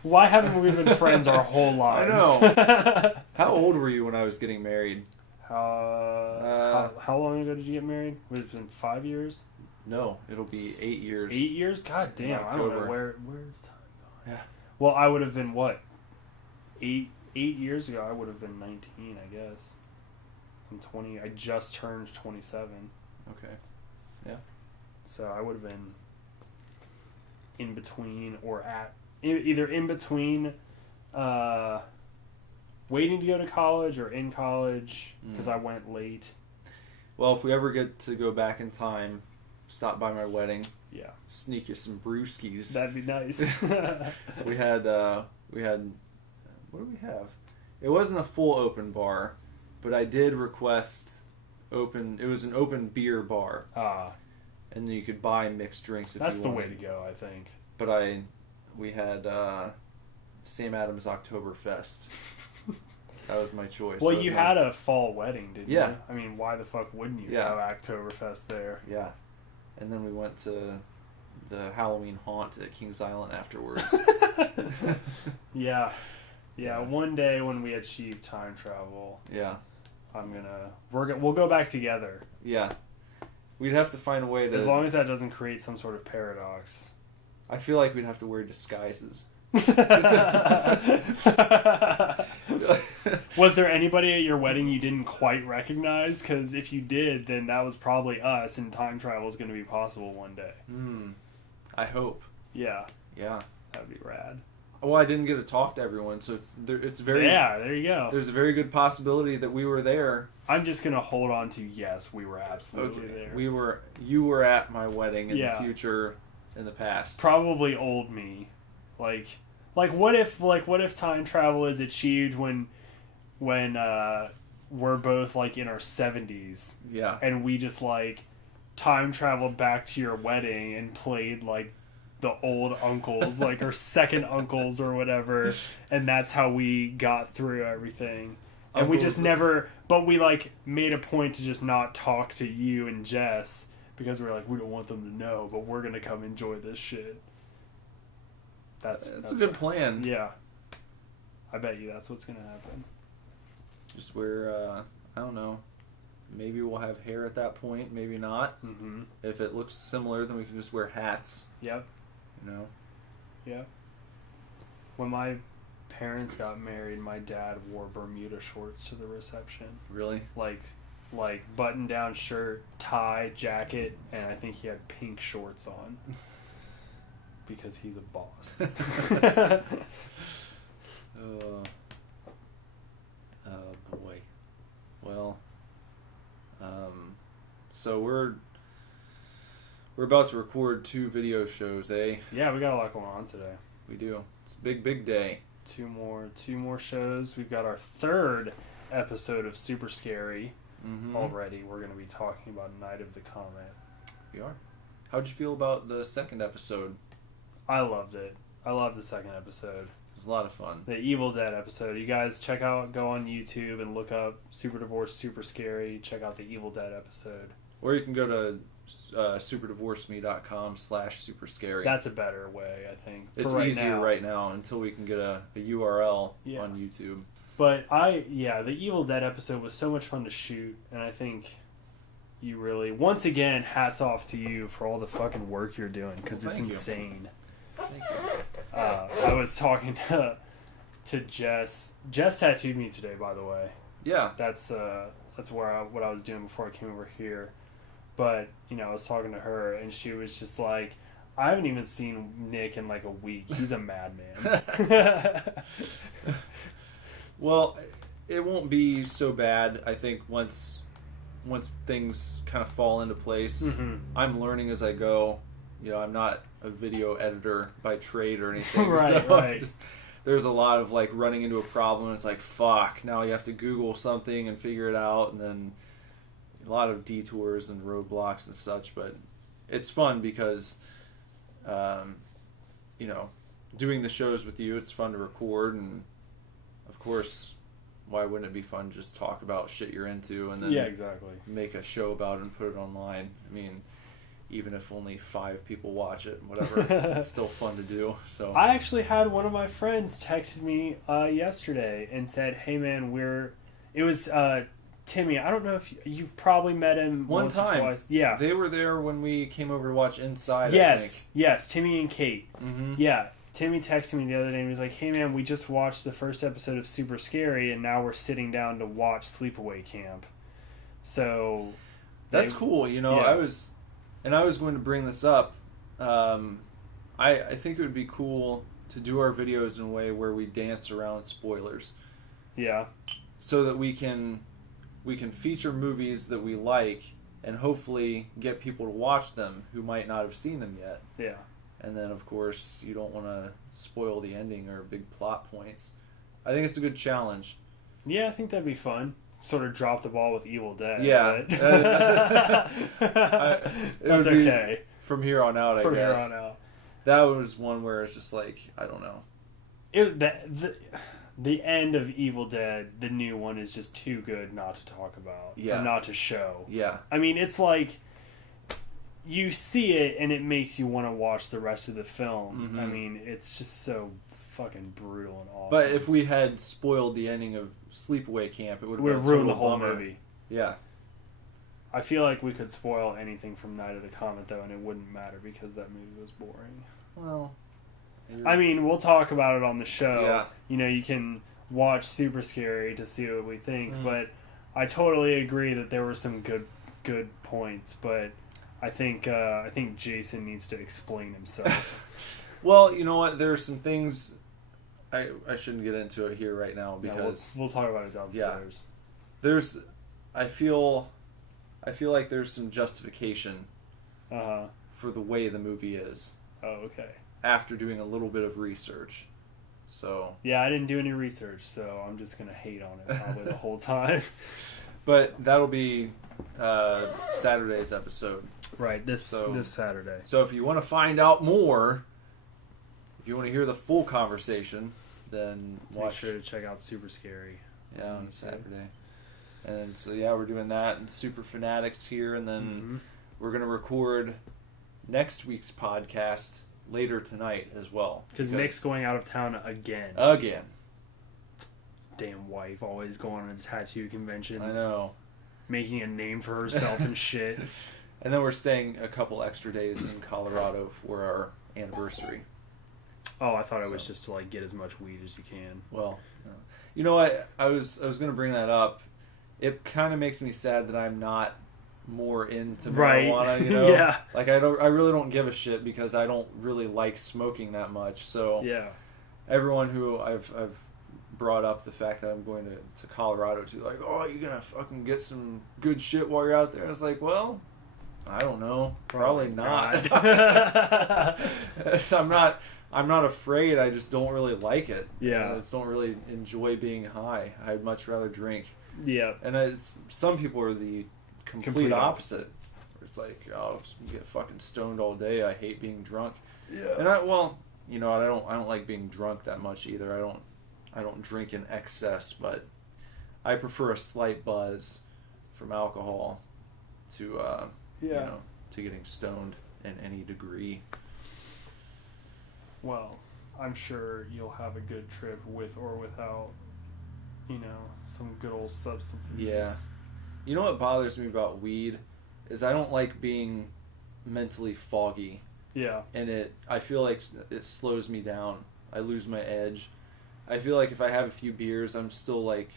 Why haven't we been friends our whole lives? I know. How old were you when I was getting married? How long ago did you get married? Would it have been 5 years? No, it'll be 8 years. 8 years? God damn, I don't know where's time going. Yeah. Well, I would have been what? 8 years ago, I would have been 19, I guess. I'm 20. I just turned 27. Okay. Yeah. So I would have been in between or either in between waiting to go to college or in college because I went late. Well, if we ever get to go back in time, stop by my wedding. Yeah. Sneak you some brewskis. That'd be nice. we had what do we have? It wasn't a full open bar, but I did request it was an open beer bar. And then you could buy mixed drinks if you wanted. That's the way to go, I think. But we had Sam Adams Oktoberfest. That was my choice. Well, you had a fall wedding, didn't you? I mean, why the fuck wouldn't you have Oktoberfest there? Yeah. And then we went to the Halloween haunt at Kings Island afterwards. Yeah. One day when we achieve time travel. Yeah. We'll go back together. Yeah. We'd have to find a way to... As long as that doesn't create some sort of paradox. I feel like we'd have to wear disguises. Was there anybody at your wedding you didn't quite recognize? Because if you did, then that was probably us, and time travel is going to be possible one day. I hope. Yeah. Yeah. That would be rad. Well, I didn't get to talk to everyone, so it's very... Yeah, there you go. There's a very good possibility that we were there. I'm just going to hold on to yes, we were absolutely there. You were at my wedding in the future, in the past. Probably old me. Like what if time travel is achieved when we're both like in our 70s? Yeah. And we just time traveled back to your wedding and played like the old uncles, like or second uncles or whatever, and that's how we got through everything. And we just never, but we like made a point to just not talk to you and Jess because we're like, we don't want them to know, but we're gonna come enjoy this shit. That's a good plan. Yeah, I bet you that's what's gonna happen. Just wear, I don't know, maybe we'll have hair at that point, maybe not. Mm-hmm. If it looks similar, then we can just wear hats. Yep. You know? Yeah. When my parents got married, my dad wore Bermuda shorts to the reception. Really? Like button down shirt, tie, jacket, and I think he had pink shorts on. Because he's a boss. Oh boy. Well, so we're about to record 2 video shows, eh? Yeah, we got a lot going on today. We do. It's a big day. Two more shows. We've got our 3rd episode of Super Scary already. We're going to be talking about Night of the Comet. We are. How'd you feel about the 2nd episode? I loved it. I loved the 2nd episode. It was a lot of fun. The Evil Dead episode. You guys go on YouTube and look up Super Divorce Super Scary. Check out the Evil Dead episode. Or you can go to superdivorceme.com/superscary. That's a better way, I think. It's easier right now until we can get a URL on YouTube. But the Evil Dead episode was so much fun to shoot, and I think you really, once again, hats off to you for all the fucking work you're doing, because it's insane. Thank you. I was talking to Jess. Jess tattooed me today, by the way. Yeah. That's what I was doing before I came over here. But, I was talking to her, and she was just like, I haven't even seen Nick in like a week. He's a madman. Well, it won't be so bad, I think, once things kind of fall into place. Mm-hmm. I'm learning as I go. I'm not a video editor by trade or anything. Right. There's a lot of like running into a problem. It's like, fuck, now you have to Google something and figure it out, and then a lot of detours and roadblocks and such. But it's fun because, doing the shows with you, it's fun to record, and of course, why wouldn't it be fun to just talk about shit you're into and then make a show about it and put it online? I mean, even if only 5 people watch it, whatever, it's still fun to do. So I actually had one of my friends texted me yesterday and said, "Hey man, it was Timmy. I don't know if you've probably met him one once time. Or twice. Yeah, they were there when we came over to watch Inside. Yes, Timmy and Kate. Mm-hmm. Yeah, Timmy texted me the other day and he was like, "Hey man, we just watched the first episode of Super Scary, and now we're sitting down to watch Sleepaway Camp." So that's cool. I was going to bring this up. I think it would be cool to do our videos in a way where we dance around spoilers. Yeah. So that we can feature movies that we like and hopefully get people to watch them who might not have seen them yet. Yeah. And then, of course, you don't want to spoil the ending or big plot points. I think it's a good challenge. Yeah, I think that'd be fun. Sort of drop the ball with Evil Dead. Yeah. That's okay. From here on out, I guess. From here on out. That was one where it's just like, I don't know. The end of Evil Dead, the new one, is just too good not to talk about. Yeah. Or not to show. Yeah. I mean, it's like, you see it and it makes you want to watch the rest of the film. Mm-hmm. I mean, it's just so fucking brutal and awesome. But if we had spoiled the ending of Sleepaway Camp, it would have ruined the whole bummer. movie. Yeah. I feel like we could spoil anything from Night of the Comet, though, and it wouldn't matter because that movie was boring. Well, I mean, we'll talk about it on the show. Yeah. You can watch Super Scary to see what we think, but I totally agree that there were some good points, but I think Jason needs to explain himself. Well, you know what? There are some things I shouldn't get into it here right now because we'll talk about it downstairs. There's I feel like there's some justification for the way the movie is. Oh, okay. After doing a little bit of research. So yeah, I didn't do any research, so I'm just gonna hate on it probably the whole time. But that'll be Saturday's episode. Right, this Saturday. So if you want to find out more, if you want to hear the full conversation, then Make watch. sure to check out Super Scary. Yeah, on Saturday. And so we're doing that and Super Fanatics here, and then we're gonna record next week's podcast later tonight as well. Because Mick's going out of town again. Again. Damn wife, always going on tattoo conventions. I know. Making a name for herself and shit. And then we're staying a couple extra days in Colorado for our anniversary. Oh, I thought it was just to like get as much weed as you can. Well, you know what? I was gonna bring that up. It kind of makes me sad that I'm not more into marijuana. You know, Yeah. Like I really don't give a shit because I don't really like smoking that much. So Yeah. everyone who I've brought up the fact that I'm going to Colorado to, like, oh, you're gonna fucking get some good shit while you're out there. I was like, well, I don't know, probably not. I'm not afraid. I just don't really like it. Yeah. I just don't really enjoy being high. I'd much rather drink. Yeah. And some people are the complete opposite. It's like, oh, just get fucking stoned all day. I hate being drunk. Yeah. And I don't like being drunk that much either. I don't drink in excess, but I prefer a slight buzz from alcohol to to getting stoned in any degree. Well, I'm sure you'll have a good trip with or without, some good old substance abuse. Yeah. You know what bothers me about weed is I don't like being mentally foggy. Yeah. And I feel like it slows me down. I lose my edge. I feel like if I have a few beers, I'm still like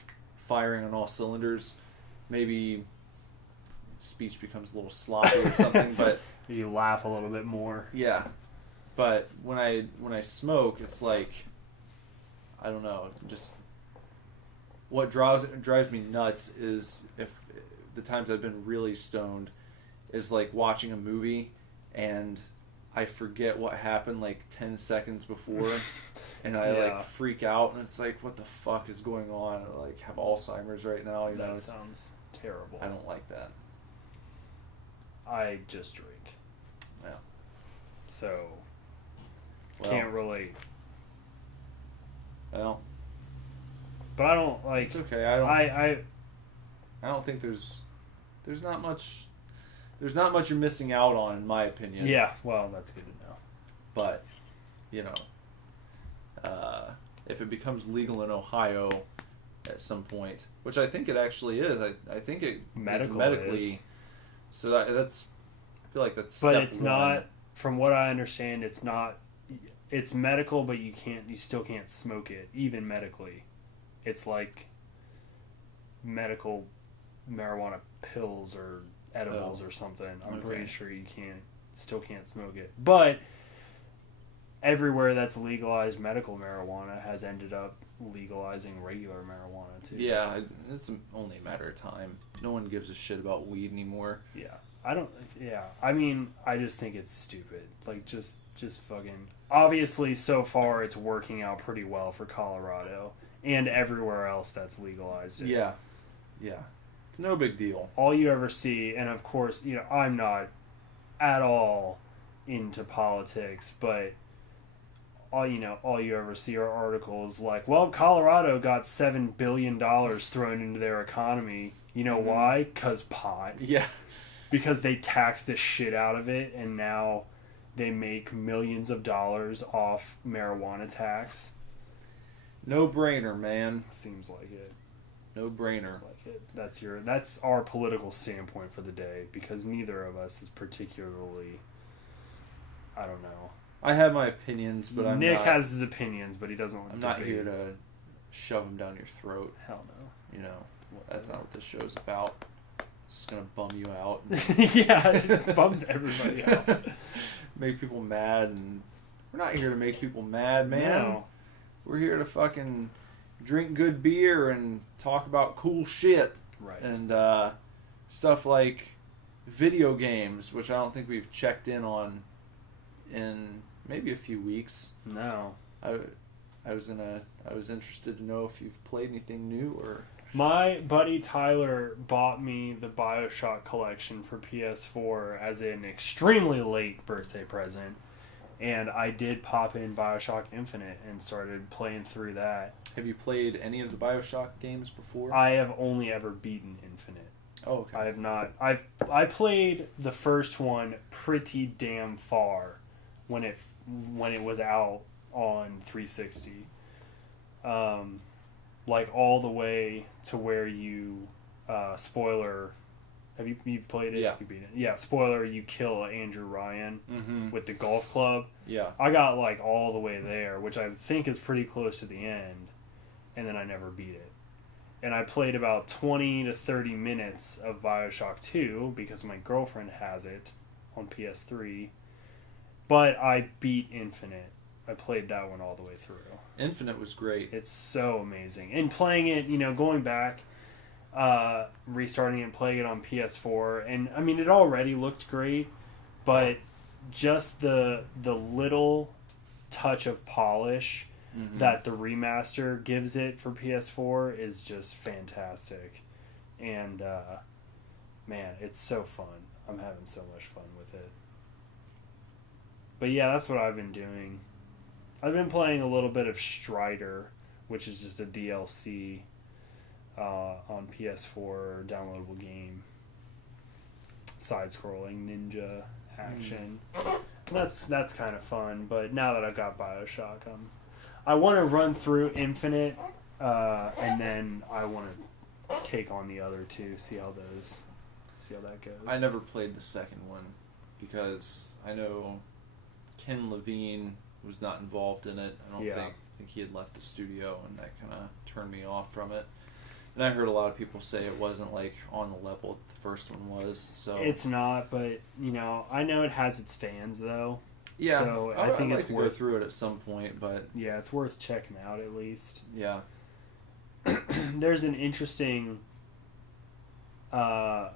firing on all cylinders. Maybe speech becomes a little sloppy or something, but you laugh a little bit more. Yeah. But when I smoke, it's like, I don't know, just what drives me nuts is if the times I've been really stoned is like watching a movie and I forget what happened like 10 seconds before and I like freak out and it's like, what the fuck is going on? I like have Alzheimer's right now. That sounds terrible. I don't like that. I just drink. Yeah. So can't relate. Well, but I don't like. It's okay. I don't think there's not much you're missing out on, in my opinion. Yeah. Well, that's good to know. But if it becomes legal in Ohio at some point, which I think it actually is, I think it medically. Is. So that's I feel like that's. But step it's one. not. From what I understand, it's not. It's medical, but you still can't smoke it, even medically. It's like medical marijuana pills or edibles or something. I'm pretty sure you still can't smoke it. But everywhere that's legalized medical marijuana has ended up legalizing regular marijuana too. Yeah, it's only a matter of time. No one gives a shit about weed anymore. Yeah. I mean, I just think it's stupid. Like, just fucking... Obviously, so far, it's working out pretty well for Colorado and everywhere else that's legalized it. Yeah. Yeah. It's no big deal. All you ever see, and of course, I'm not at all into politics, but all you ever see are articles like, well, Colorado got $7 billion thrown into their economy. You know why? 'Cause pot. Yeah. Because they taxed the shit out of it, and now they make millions of dollars off marijuana tax. No brainer, man. Seems like it. No brainer. Seems like it. That's our political standpoint for the day, because neither of us is particularly, I don't know. I have my opinions, but Nick has his opinions, but he doesn't want to I'm not here to shove them down your throat. Hell no. That's not what this show's about. It's just gonna bum you out. Yeah, it bums everybody out. Make people mad, and we're not here to make people mad, man. No. We're here to fucking drink good beer and talk about cool shit. Right. And stuff like video games, which I don't think we've checked in on in maybe a few weeks. No. I was interested to know if you've played anything new or My buddy Tyler bought me the BioShock collection for PS4 as an extremely late birthday present. And I did pop in BioShock Infinite and started playing through that. Have you played any of the BioShock games before? I have only ever beaten Infinite. Oh, okay. I have not. I played the first one pretty damn far when it was out on 360. Like all the way to where you spoiler. You've played it? Yeah. You beat it. Yeah, spoiler, you kill Andrew Ryan with the golf club. Yeah. I got like all the way there, which I think is pretty close to the end, and then I never beat it. And I played about 20 to 30 minutes of BioShock 2 because my girlfriend has it on PS3. But I beat Infinite. I played that one all the way through. Infinite was great. It's so amazing. And playing it, going back, restarting and playing it on PS4, and I mean, it already looked great, but just the little touch of polish that the remaster gives it for PS4 is just fantastic. And man, it's so fun. I'm having so much fun with it. But yeah, that's what I've been doing. I've been playing a little bit of Strider, which is just a DLC on PS4 downloadable game. Side-scrolling ninja action. That's kind of fun. But now that I've got BioShock, I want to run through Infinite, and then I want to take on the other two, see how that goes. I never played the second one because I know Ken Levine was not involved in it. I don't think he had left the studio, and that kind of turned me off from it. And I heard a lot of people say it wasn't like on the level that the first one was. So it's not, but I know it has its fans though. Yeah, so I think I'd it's like worth to go through it at some point, but yeah, it's worth checking out at least. Yeah. There's an interesting, kind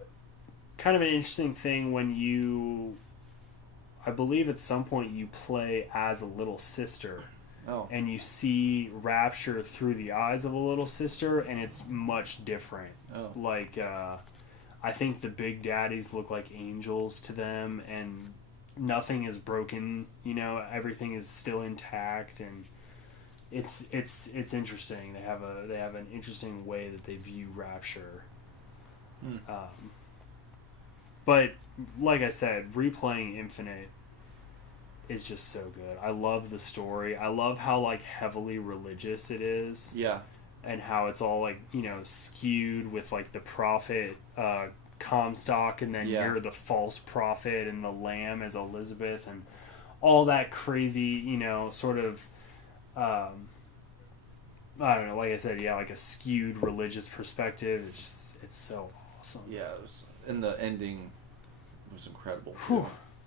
of an interesting thing when I believe at some point you play as a little sister. Oh. And you see Rapture through the eyes of a little sister, and it's much different. Oh. Like, I think the Big Daddies look like angels to them, and nothing is broken. Everything is still intact, and it's interesting. They have an interesting way that they view Rapture. But like I said, replaying Infinite is just so good. I love the story. I love how like heavily religious it is. Yeah. And how it's all like, skewed with like the prophet Comstock, and then you're the false prophet, and the lamb is Elizabeth, and all that crazy, sort of I don't know, like I said, like a skewed religious perspective. It's so awesome. Yeah, and the ending was incredible.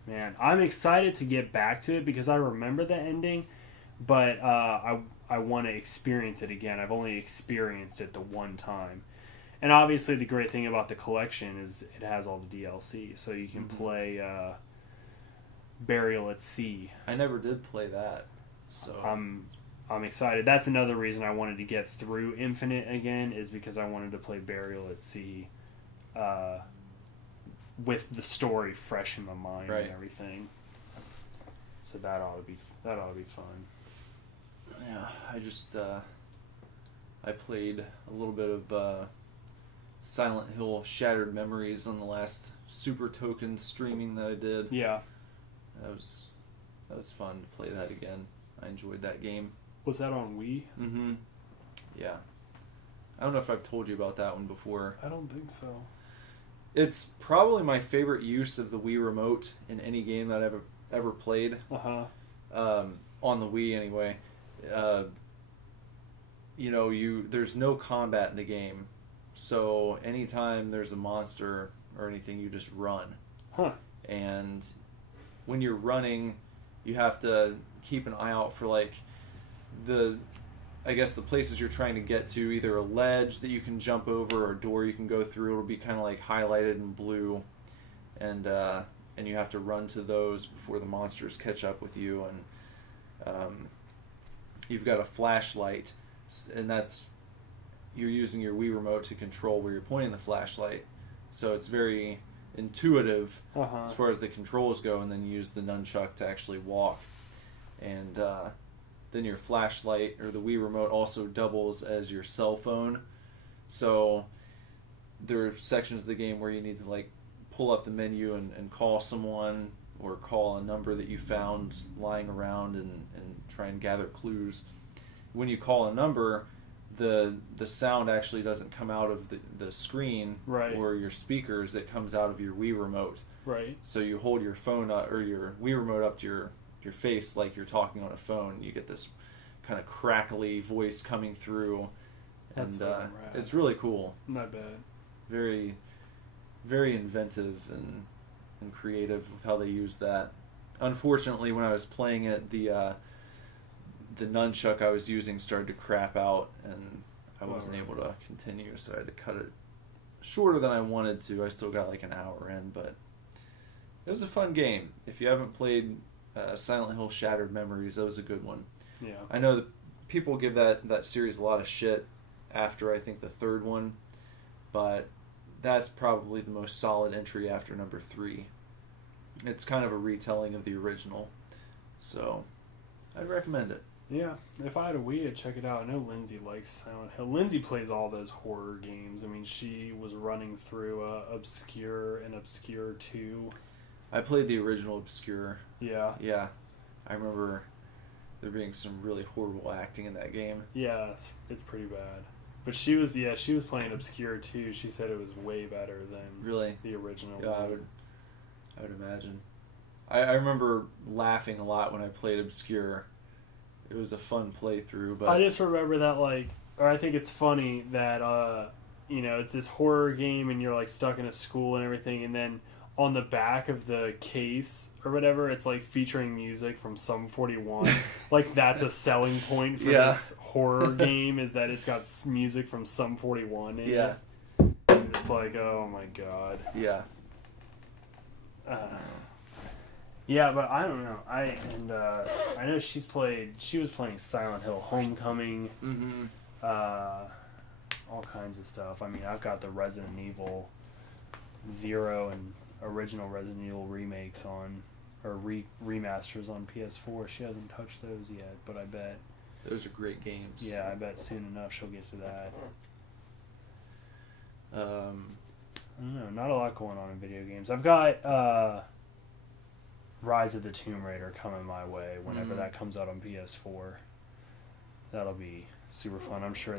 Man, I'm excited to get back to it because I remember the ending, but I want to experience it again. I've only experienced it the one time. And obviously the great thing about the collection is it has all the DLC, so you can play Burial at Sea. I never did play that, so I'm excited. That's another reason I wanted to get through Infinite again, is because I wanted to play Burial at Sea with the story fresh in my mind and everything. So that ought to be fun. Yeah, I just I played a little bit of Silent Hill Shattered Memories on the last Super Token streaming that I did. Yeah. That was fun to play that again. I enjoyed that game. Was that on Wii? Mm-hmm. Yeah. I don't know if I've told you about that one before. I don't think so. It's probably my favorite use of the Wii Remote in any game that I've ever played. Uh-huh. On the Wii, anyway. There's no combat in the game. So anytime there's a monster or anything, you just run. Huh. And when you're running, you have to keep an eye out for, like, the places you're trying to get to, either a ledge that you can jump over or a door you can go through. It'll be kind of like highlighted in blue, and you have to run to those before the monsters catch up with you. And you've got a flashlight, and that's you're using your Wii remote to control where you're pointing the flashlight. So it's very intuitive as far as the controls go, and then you use the nunchuck to actually walk. And then your flashlight or the Wii remote also doubles as your cell phone. So there are sections of the game where you need to like pull up the menu and call someone or call a number that you found lying around and try and gather clues. When you call a number, the sound actually doesn't come out of the screen or your speakers. It comes out of your Wii remote. Right. So you hold your phone up, or your Wii remote up to your face like you're talking on a phone. You get this kind of crackly voice coming through. That's and it's really cool. Not bad. Very, very inventive and creative with how they use that. Unfortunately, when I was playing it, the nunchuck I was using started to crap out, and I wasn't able to continue, so I had to cut it shorter than I wanted to. I still got like an hour in, but it was a fun game. If you haven't played Silent Hill Shattered Memories, that was a good one. Yeah. I know that people give that series a lot of shit after, I think, the third one, but that's probably the most solid entry after number 3. It's kind of a retelling of the original, so I'd recommend it. Yeah, if I had a Wii, I'd check it out. I know Lindsay likes Silent Hill. Lindsay plays all those horror games. I mean, she was running through Obscure and Obscure 2. I played the original Obscure. Yeah. Yeah. I remember there being some really horrible acting in that game. Yeah, it's pretty bad. But she was playing Obscure 2. She said it was way better than the original. Yeah, I would imagine. I remember laughing a lot when I played Obscure. It was a fun playthrough, but I just remember that I think it's funny that it's this horror game and you're like stuck in a school and everything, and then on the back of the case or whatever, it's like featuring music from Sum 41. Like that's a selling point for this horror game, is that it's got music from Sum 41 in it. And it's like, oh my god. Yeah. Yeah, but I don't know. I know she was playing Silent Hill Homecoming, all kinds of stuff. I mean, I've got the Resident Evil 0 and original Resident Evil remakes remasters on PS4. She hasn't touched those yet, but I bet those are great games. Yeah, I bet soon enough she'll get to that. I don't know. Not a lot going on in video games. I've got Rise of the Tomb Raider coming my way whenever that comes out on PS4. That'll be super fun. I'm sure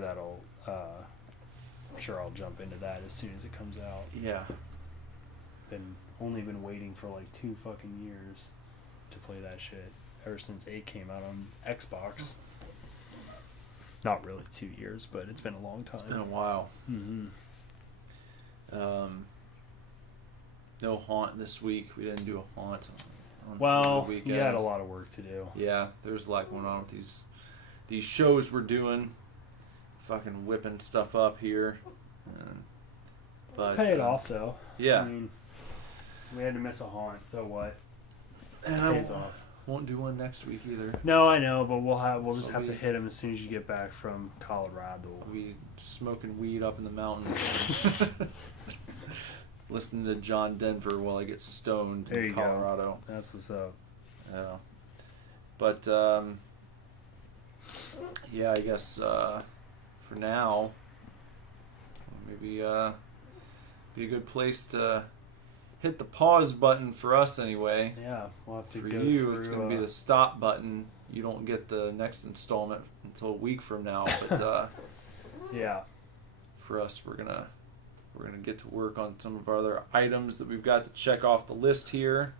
I'll jump into that as soon as it comes out. Yeah. Only been waiting for like 2 fucking years to play that shit ever since 8 came out on Xbox. Not really 2 years, but it's been a long time. It's been a while. No Haunt this week. We didn't do a Haunt. Well, you had a lot of work to do. Yeah, there's a lot going on with these shows we're doing. Fucking whipping stuff up here. But pay it off though. Yeah. I mean, we had to miss a Haunt, so what? And pays off. Won't do one next week either. No, I know, but we'll just have to hit them as soon as you get back from Colorado. We'll be smoking weed up in the mountains. Listening to John Denver while I get stoned in Colorado. Go. That's what's up. Yeah. But I guess for now, maybe be a good place to hit the pause button for us anyway. Yeah, we'll have to for go you, through, it's going to be the stop button. You don't get the next installment until a week from now. But yeah, for us, we're gonna get to work on some of our other items that we've got to check off the list here.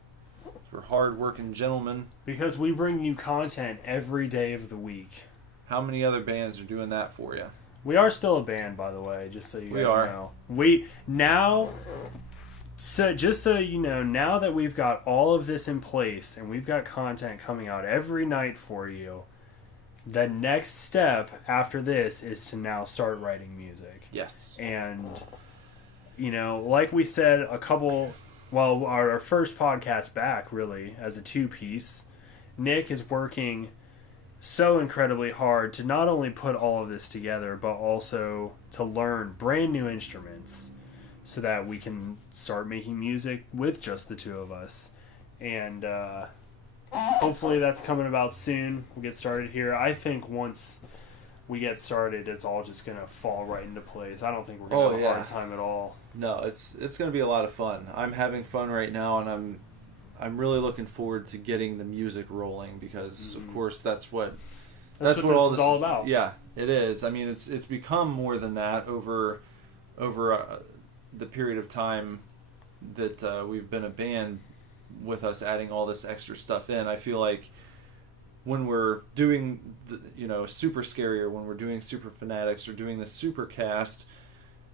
We're hard-working gentlemen. Because we bring you content every day of the week. How many other bands are doing that for you? We are still a band, by the way, just so you guys know. Just so you know, now that we've got all of this in place and we've got content coming out every night for you, the next step after this is to now start writing music. Yes. And, like we said our first podcast back, really, as a 2-piece, Nick is working so incredibly hard to not only put all of this together, but also to learn brand new instruments so that we can start making music with just the two of us. And hopefully that's coming about soon. We'll get started here. I think once we get started, it's all just going to fall right into place. I don't think we're going to have a hard time at all. No, it's going to be a lot of fun. I'm having fun right now, and I'm really looking forward to getting the music rolling because, of course, that's what all this is all about. Yeah, it is. I mean, it's become more than that over the period of time that we've been a band, with us adding all this extra stuff in. I feel like when we're doing Super Scary, or when we're doing Super Fanatics, or doing the Supercast,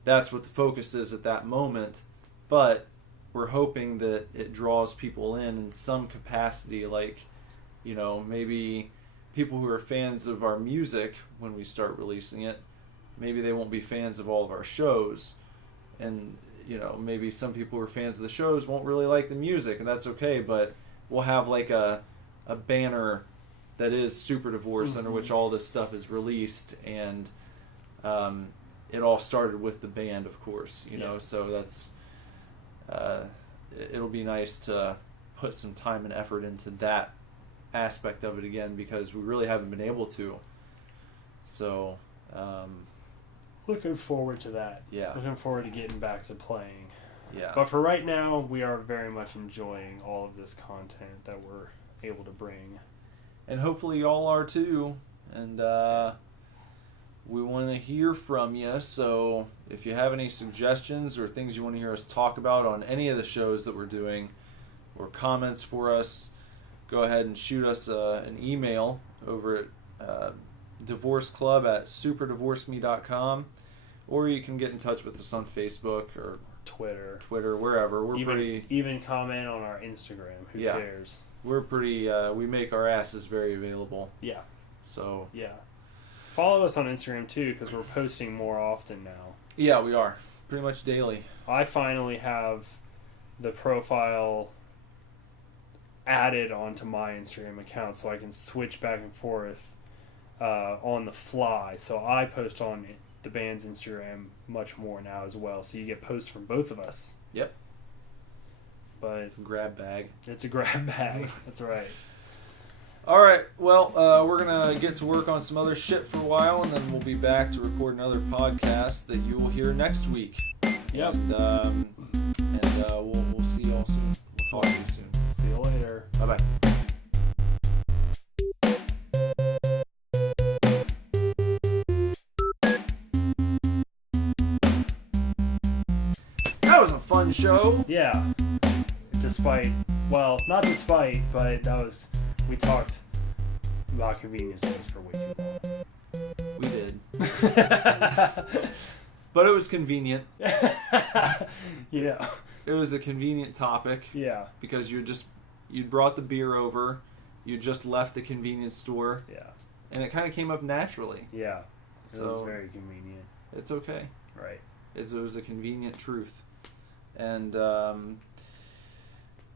that's what the focus is at that moment. But we're hoping that it draws people in some capacity, like, maybe people who are fans of our music when we start releasing it, maybe they won't be fans of all of our shows, and maybe some people who are fans of the shows won't really like the music, and that's okay, but we'll have like a banner that is Super Divorce, under which all this stuff is released, and it all started with the band, of course, so that's it'll be nice to put some time and effort into that aspect of it again, because we really haven't been able to. So looking forward to that. Yeah. Looking forward to getting back to playing. Yeah. But for right now, we are very much enjoying all of this content that we're able to bring. And hopefully y'all are too. And we want to hear from you. So if you have any suggestions or things you want to hear us talk about on any of the shows that we're doing, or comments for us, go ahead and shoot us an email over at divorceclub@superdivorceme.com, or you can get in touch with us on Facebook or Twitter, wherever. We're even comment on our Instagram. Who cares? We're pretty. We make our asses very available. Yeah. So yeah, follow us on Instagram too, because we're posting more often now. Yeah, we are pretty much daily. I finally have the profile added onto my Instagram account, so I can switch back and forth on the fly. So I post on the band's Instagram much more now as well. So you get posts from both of us. Yep. But it's a grab bag. It's a grab bag. That's right. All right. Well, we're going to get to work on some other shit for a while, and then we'll be back to record another podcast that you will hear next week. Yep. And we'll see you all soon. We'll talk to you soon. See you later. Bye-bye. That was a fun show. Yeah. Not despite, but we talked about convenience stores for way too long. We did. But it was convenient. Yeah. It was a convenient topic. Yeah. Because you'd brought the beer over, you just left the convenience store. Yeah. And it kind of came up naturally. Yeah. It So was very convenient. It's okay. Right. It was a convenient truth. And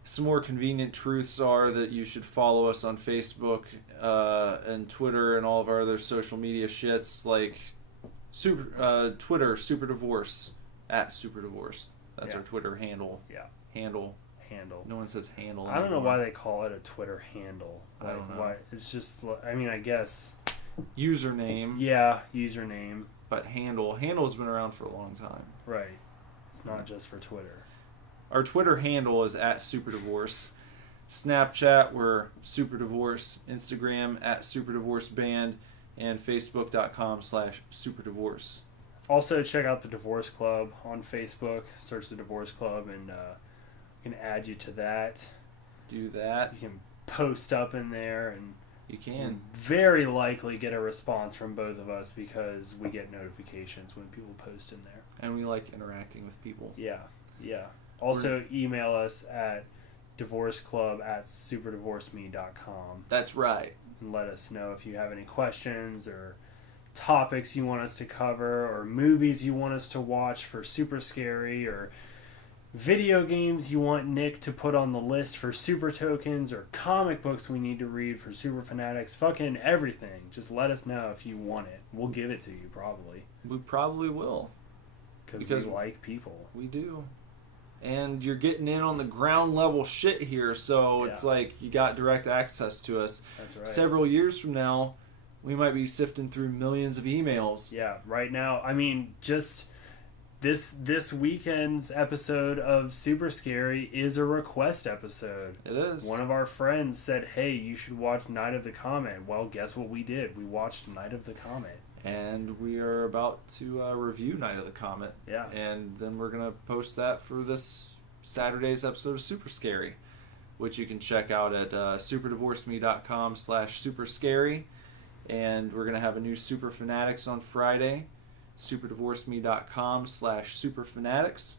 some more convenient truths are that you should follow us on Facebook and Twitter and all of our other social media shits, like Twitter, Super Divorce, @SuperDivorce. That's our Twitter handle. Yeah. Handle. No one says handle I don't know why they call it a Twitter handle. I don't know. Why. It's just, I guess. Username. Yeah, username. But handle's been around for a long time. Right. It's not just for Twitter. Our Twitter handle is @SuperDivorce. Snapchat, we're SuperDivorce. Instagram @SuperDivorceBand. And Facebook.com/SuperDivorce. Also, check out the Divorce Club on Facebook. Search the Divorce Club, and we can add you to that. Do that. You can post up in there, and you can very likely get a response from both of us, because we get notifications when people post in there. And we like interacting with people. Yeah. Also, email us at divorceclub@superdivorceme.com. That's right. And let us know if you have any questions or topics you want us to cover, or movies you want us to watch for Super Scary, or video games you want Nick to put on the list for super tokens, or comic books we need to read for super fanatics, fucking everything. Just let us know if you want it. We'll give it to you, probably. We probably will. Because we like people. We do. And you're getting in on the ground level shit here, so it's like you got direct access to us. That's right. Several years from now, we might be sifting through millions of emails. Yeah, right now, I mean, just this weekend's episode of Super Scary is a request episode. It is. One of our friends said, hey, you should watch Night of the Comet. Well, guess what we did? We watched Night of the Comet. And we are about to review Night of the Comet. Yeah. And then we're going to post that for this Saturday's episode of Super Scary, which you can check out at superdivorceme.com/superscary. And we're going to have a new Super Fanatics on Friday, superdivorceme.com/superfanatics.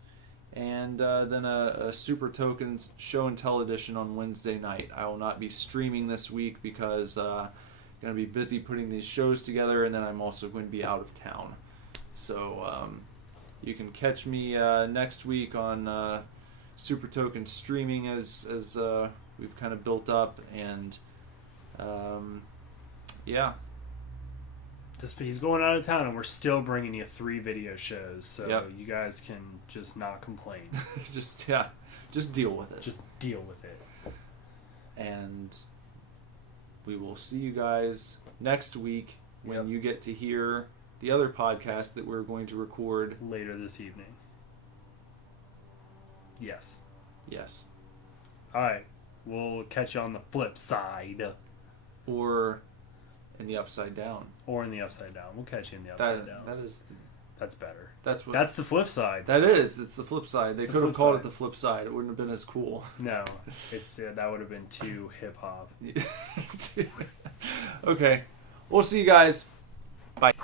And then a Super Tokens Show and Tell edition on Wednesday night. I will not be streaming this week because... going to be busy putting these shows together, and then I'm also going to be out of town. So you can catch me next week on Super Token streaming as we've kind of built up, and yeah. He's going out of town, and we're still bringing you 3 video shows, so you guys can just not complain. just deal with it. Just deal with it. And we will see you guys next week when you get to hear the other podcast that we're going to record later this evening. Yes. Yes. All right. We'll catch you on the flip side. Or in the upside down. Or in the upside down. We'll catch you in the upside down. That's better. That's the flip side. That is. It's the flip side. They could have called it the flip side. It wouldn't have been as cool. No, that would have been too hip hop. Okay, we'll see you guys. Bye.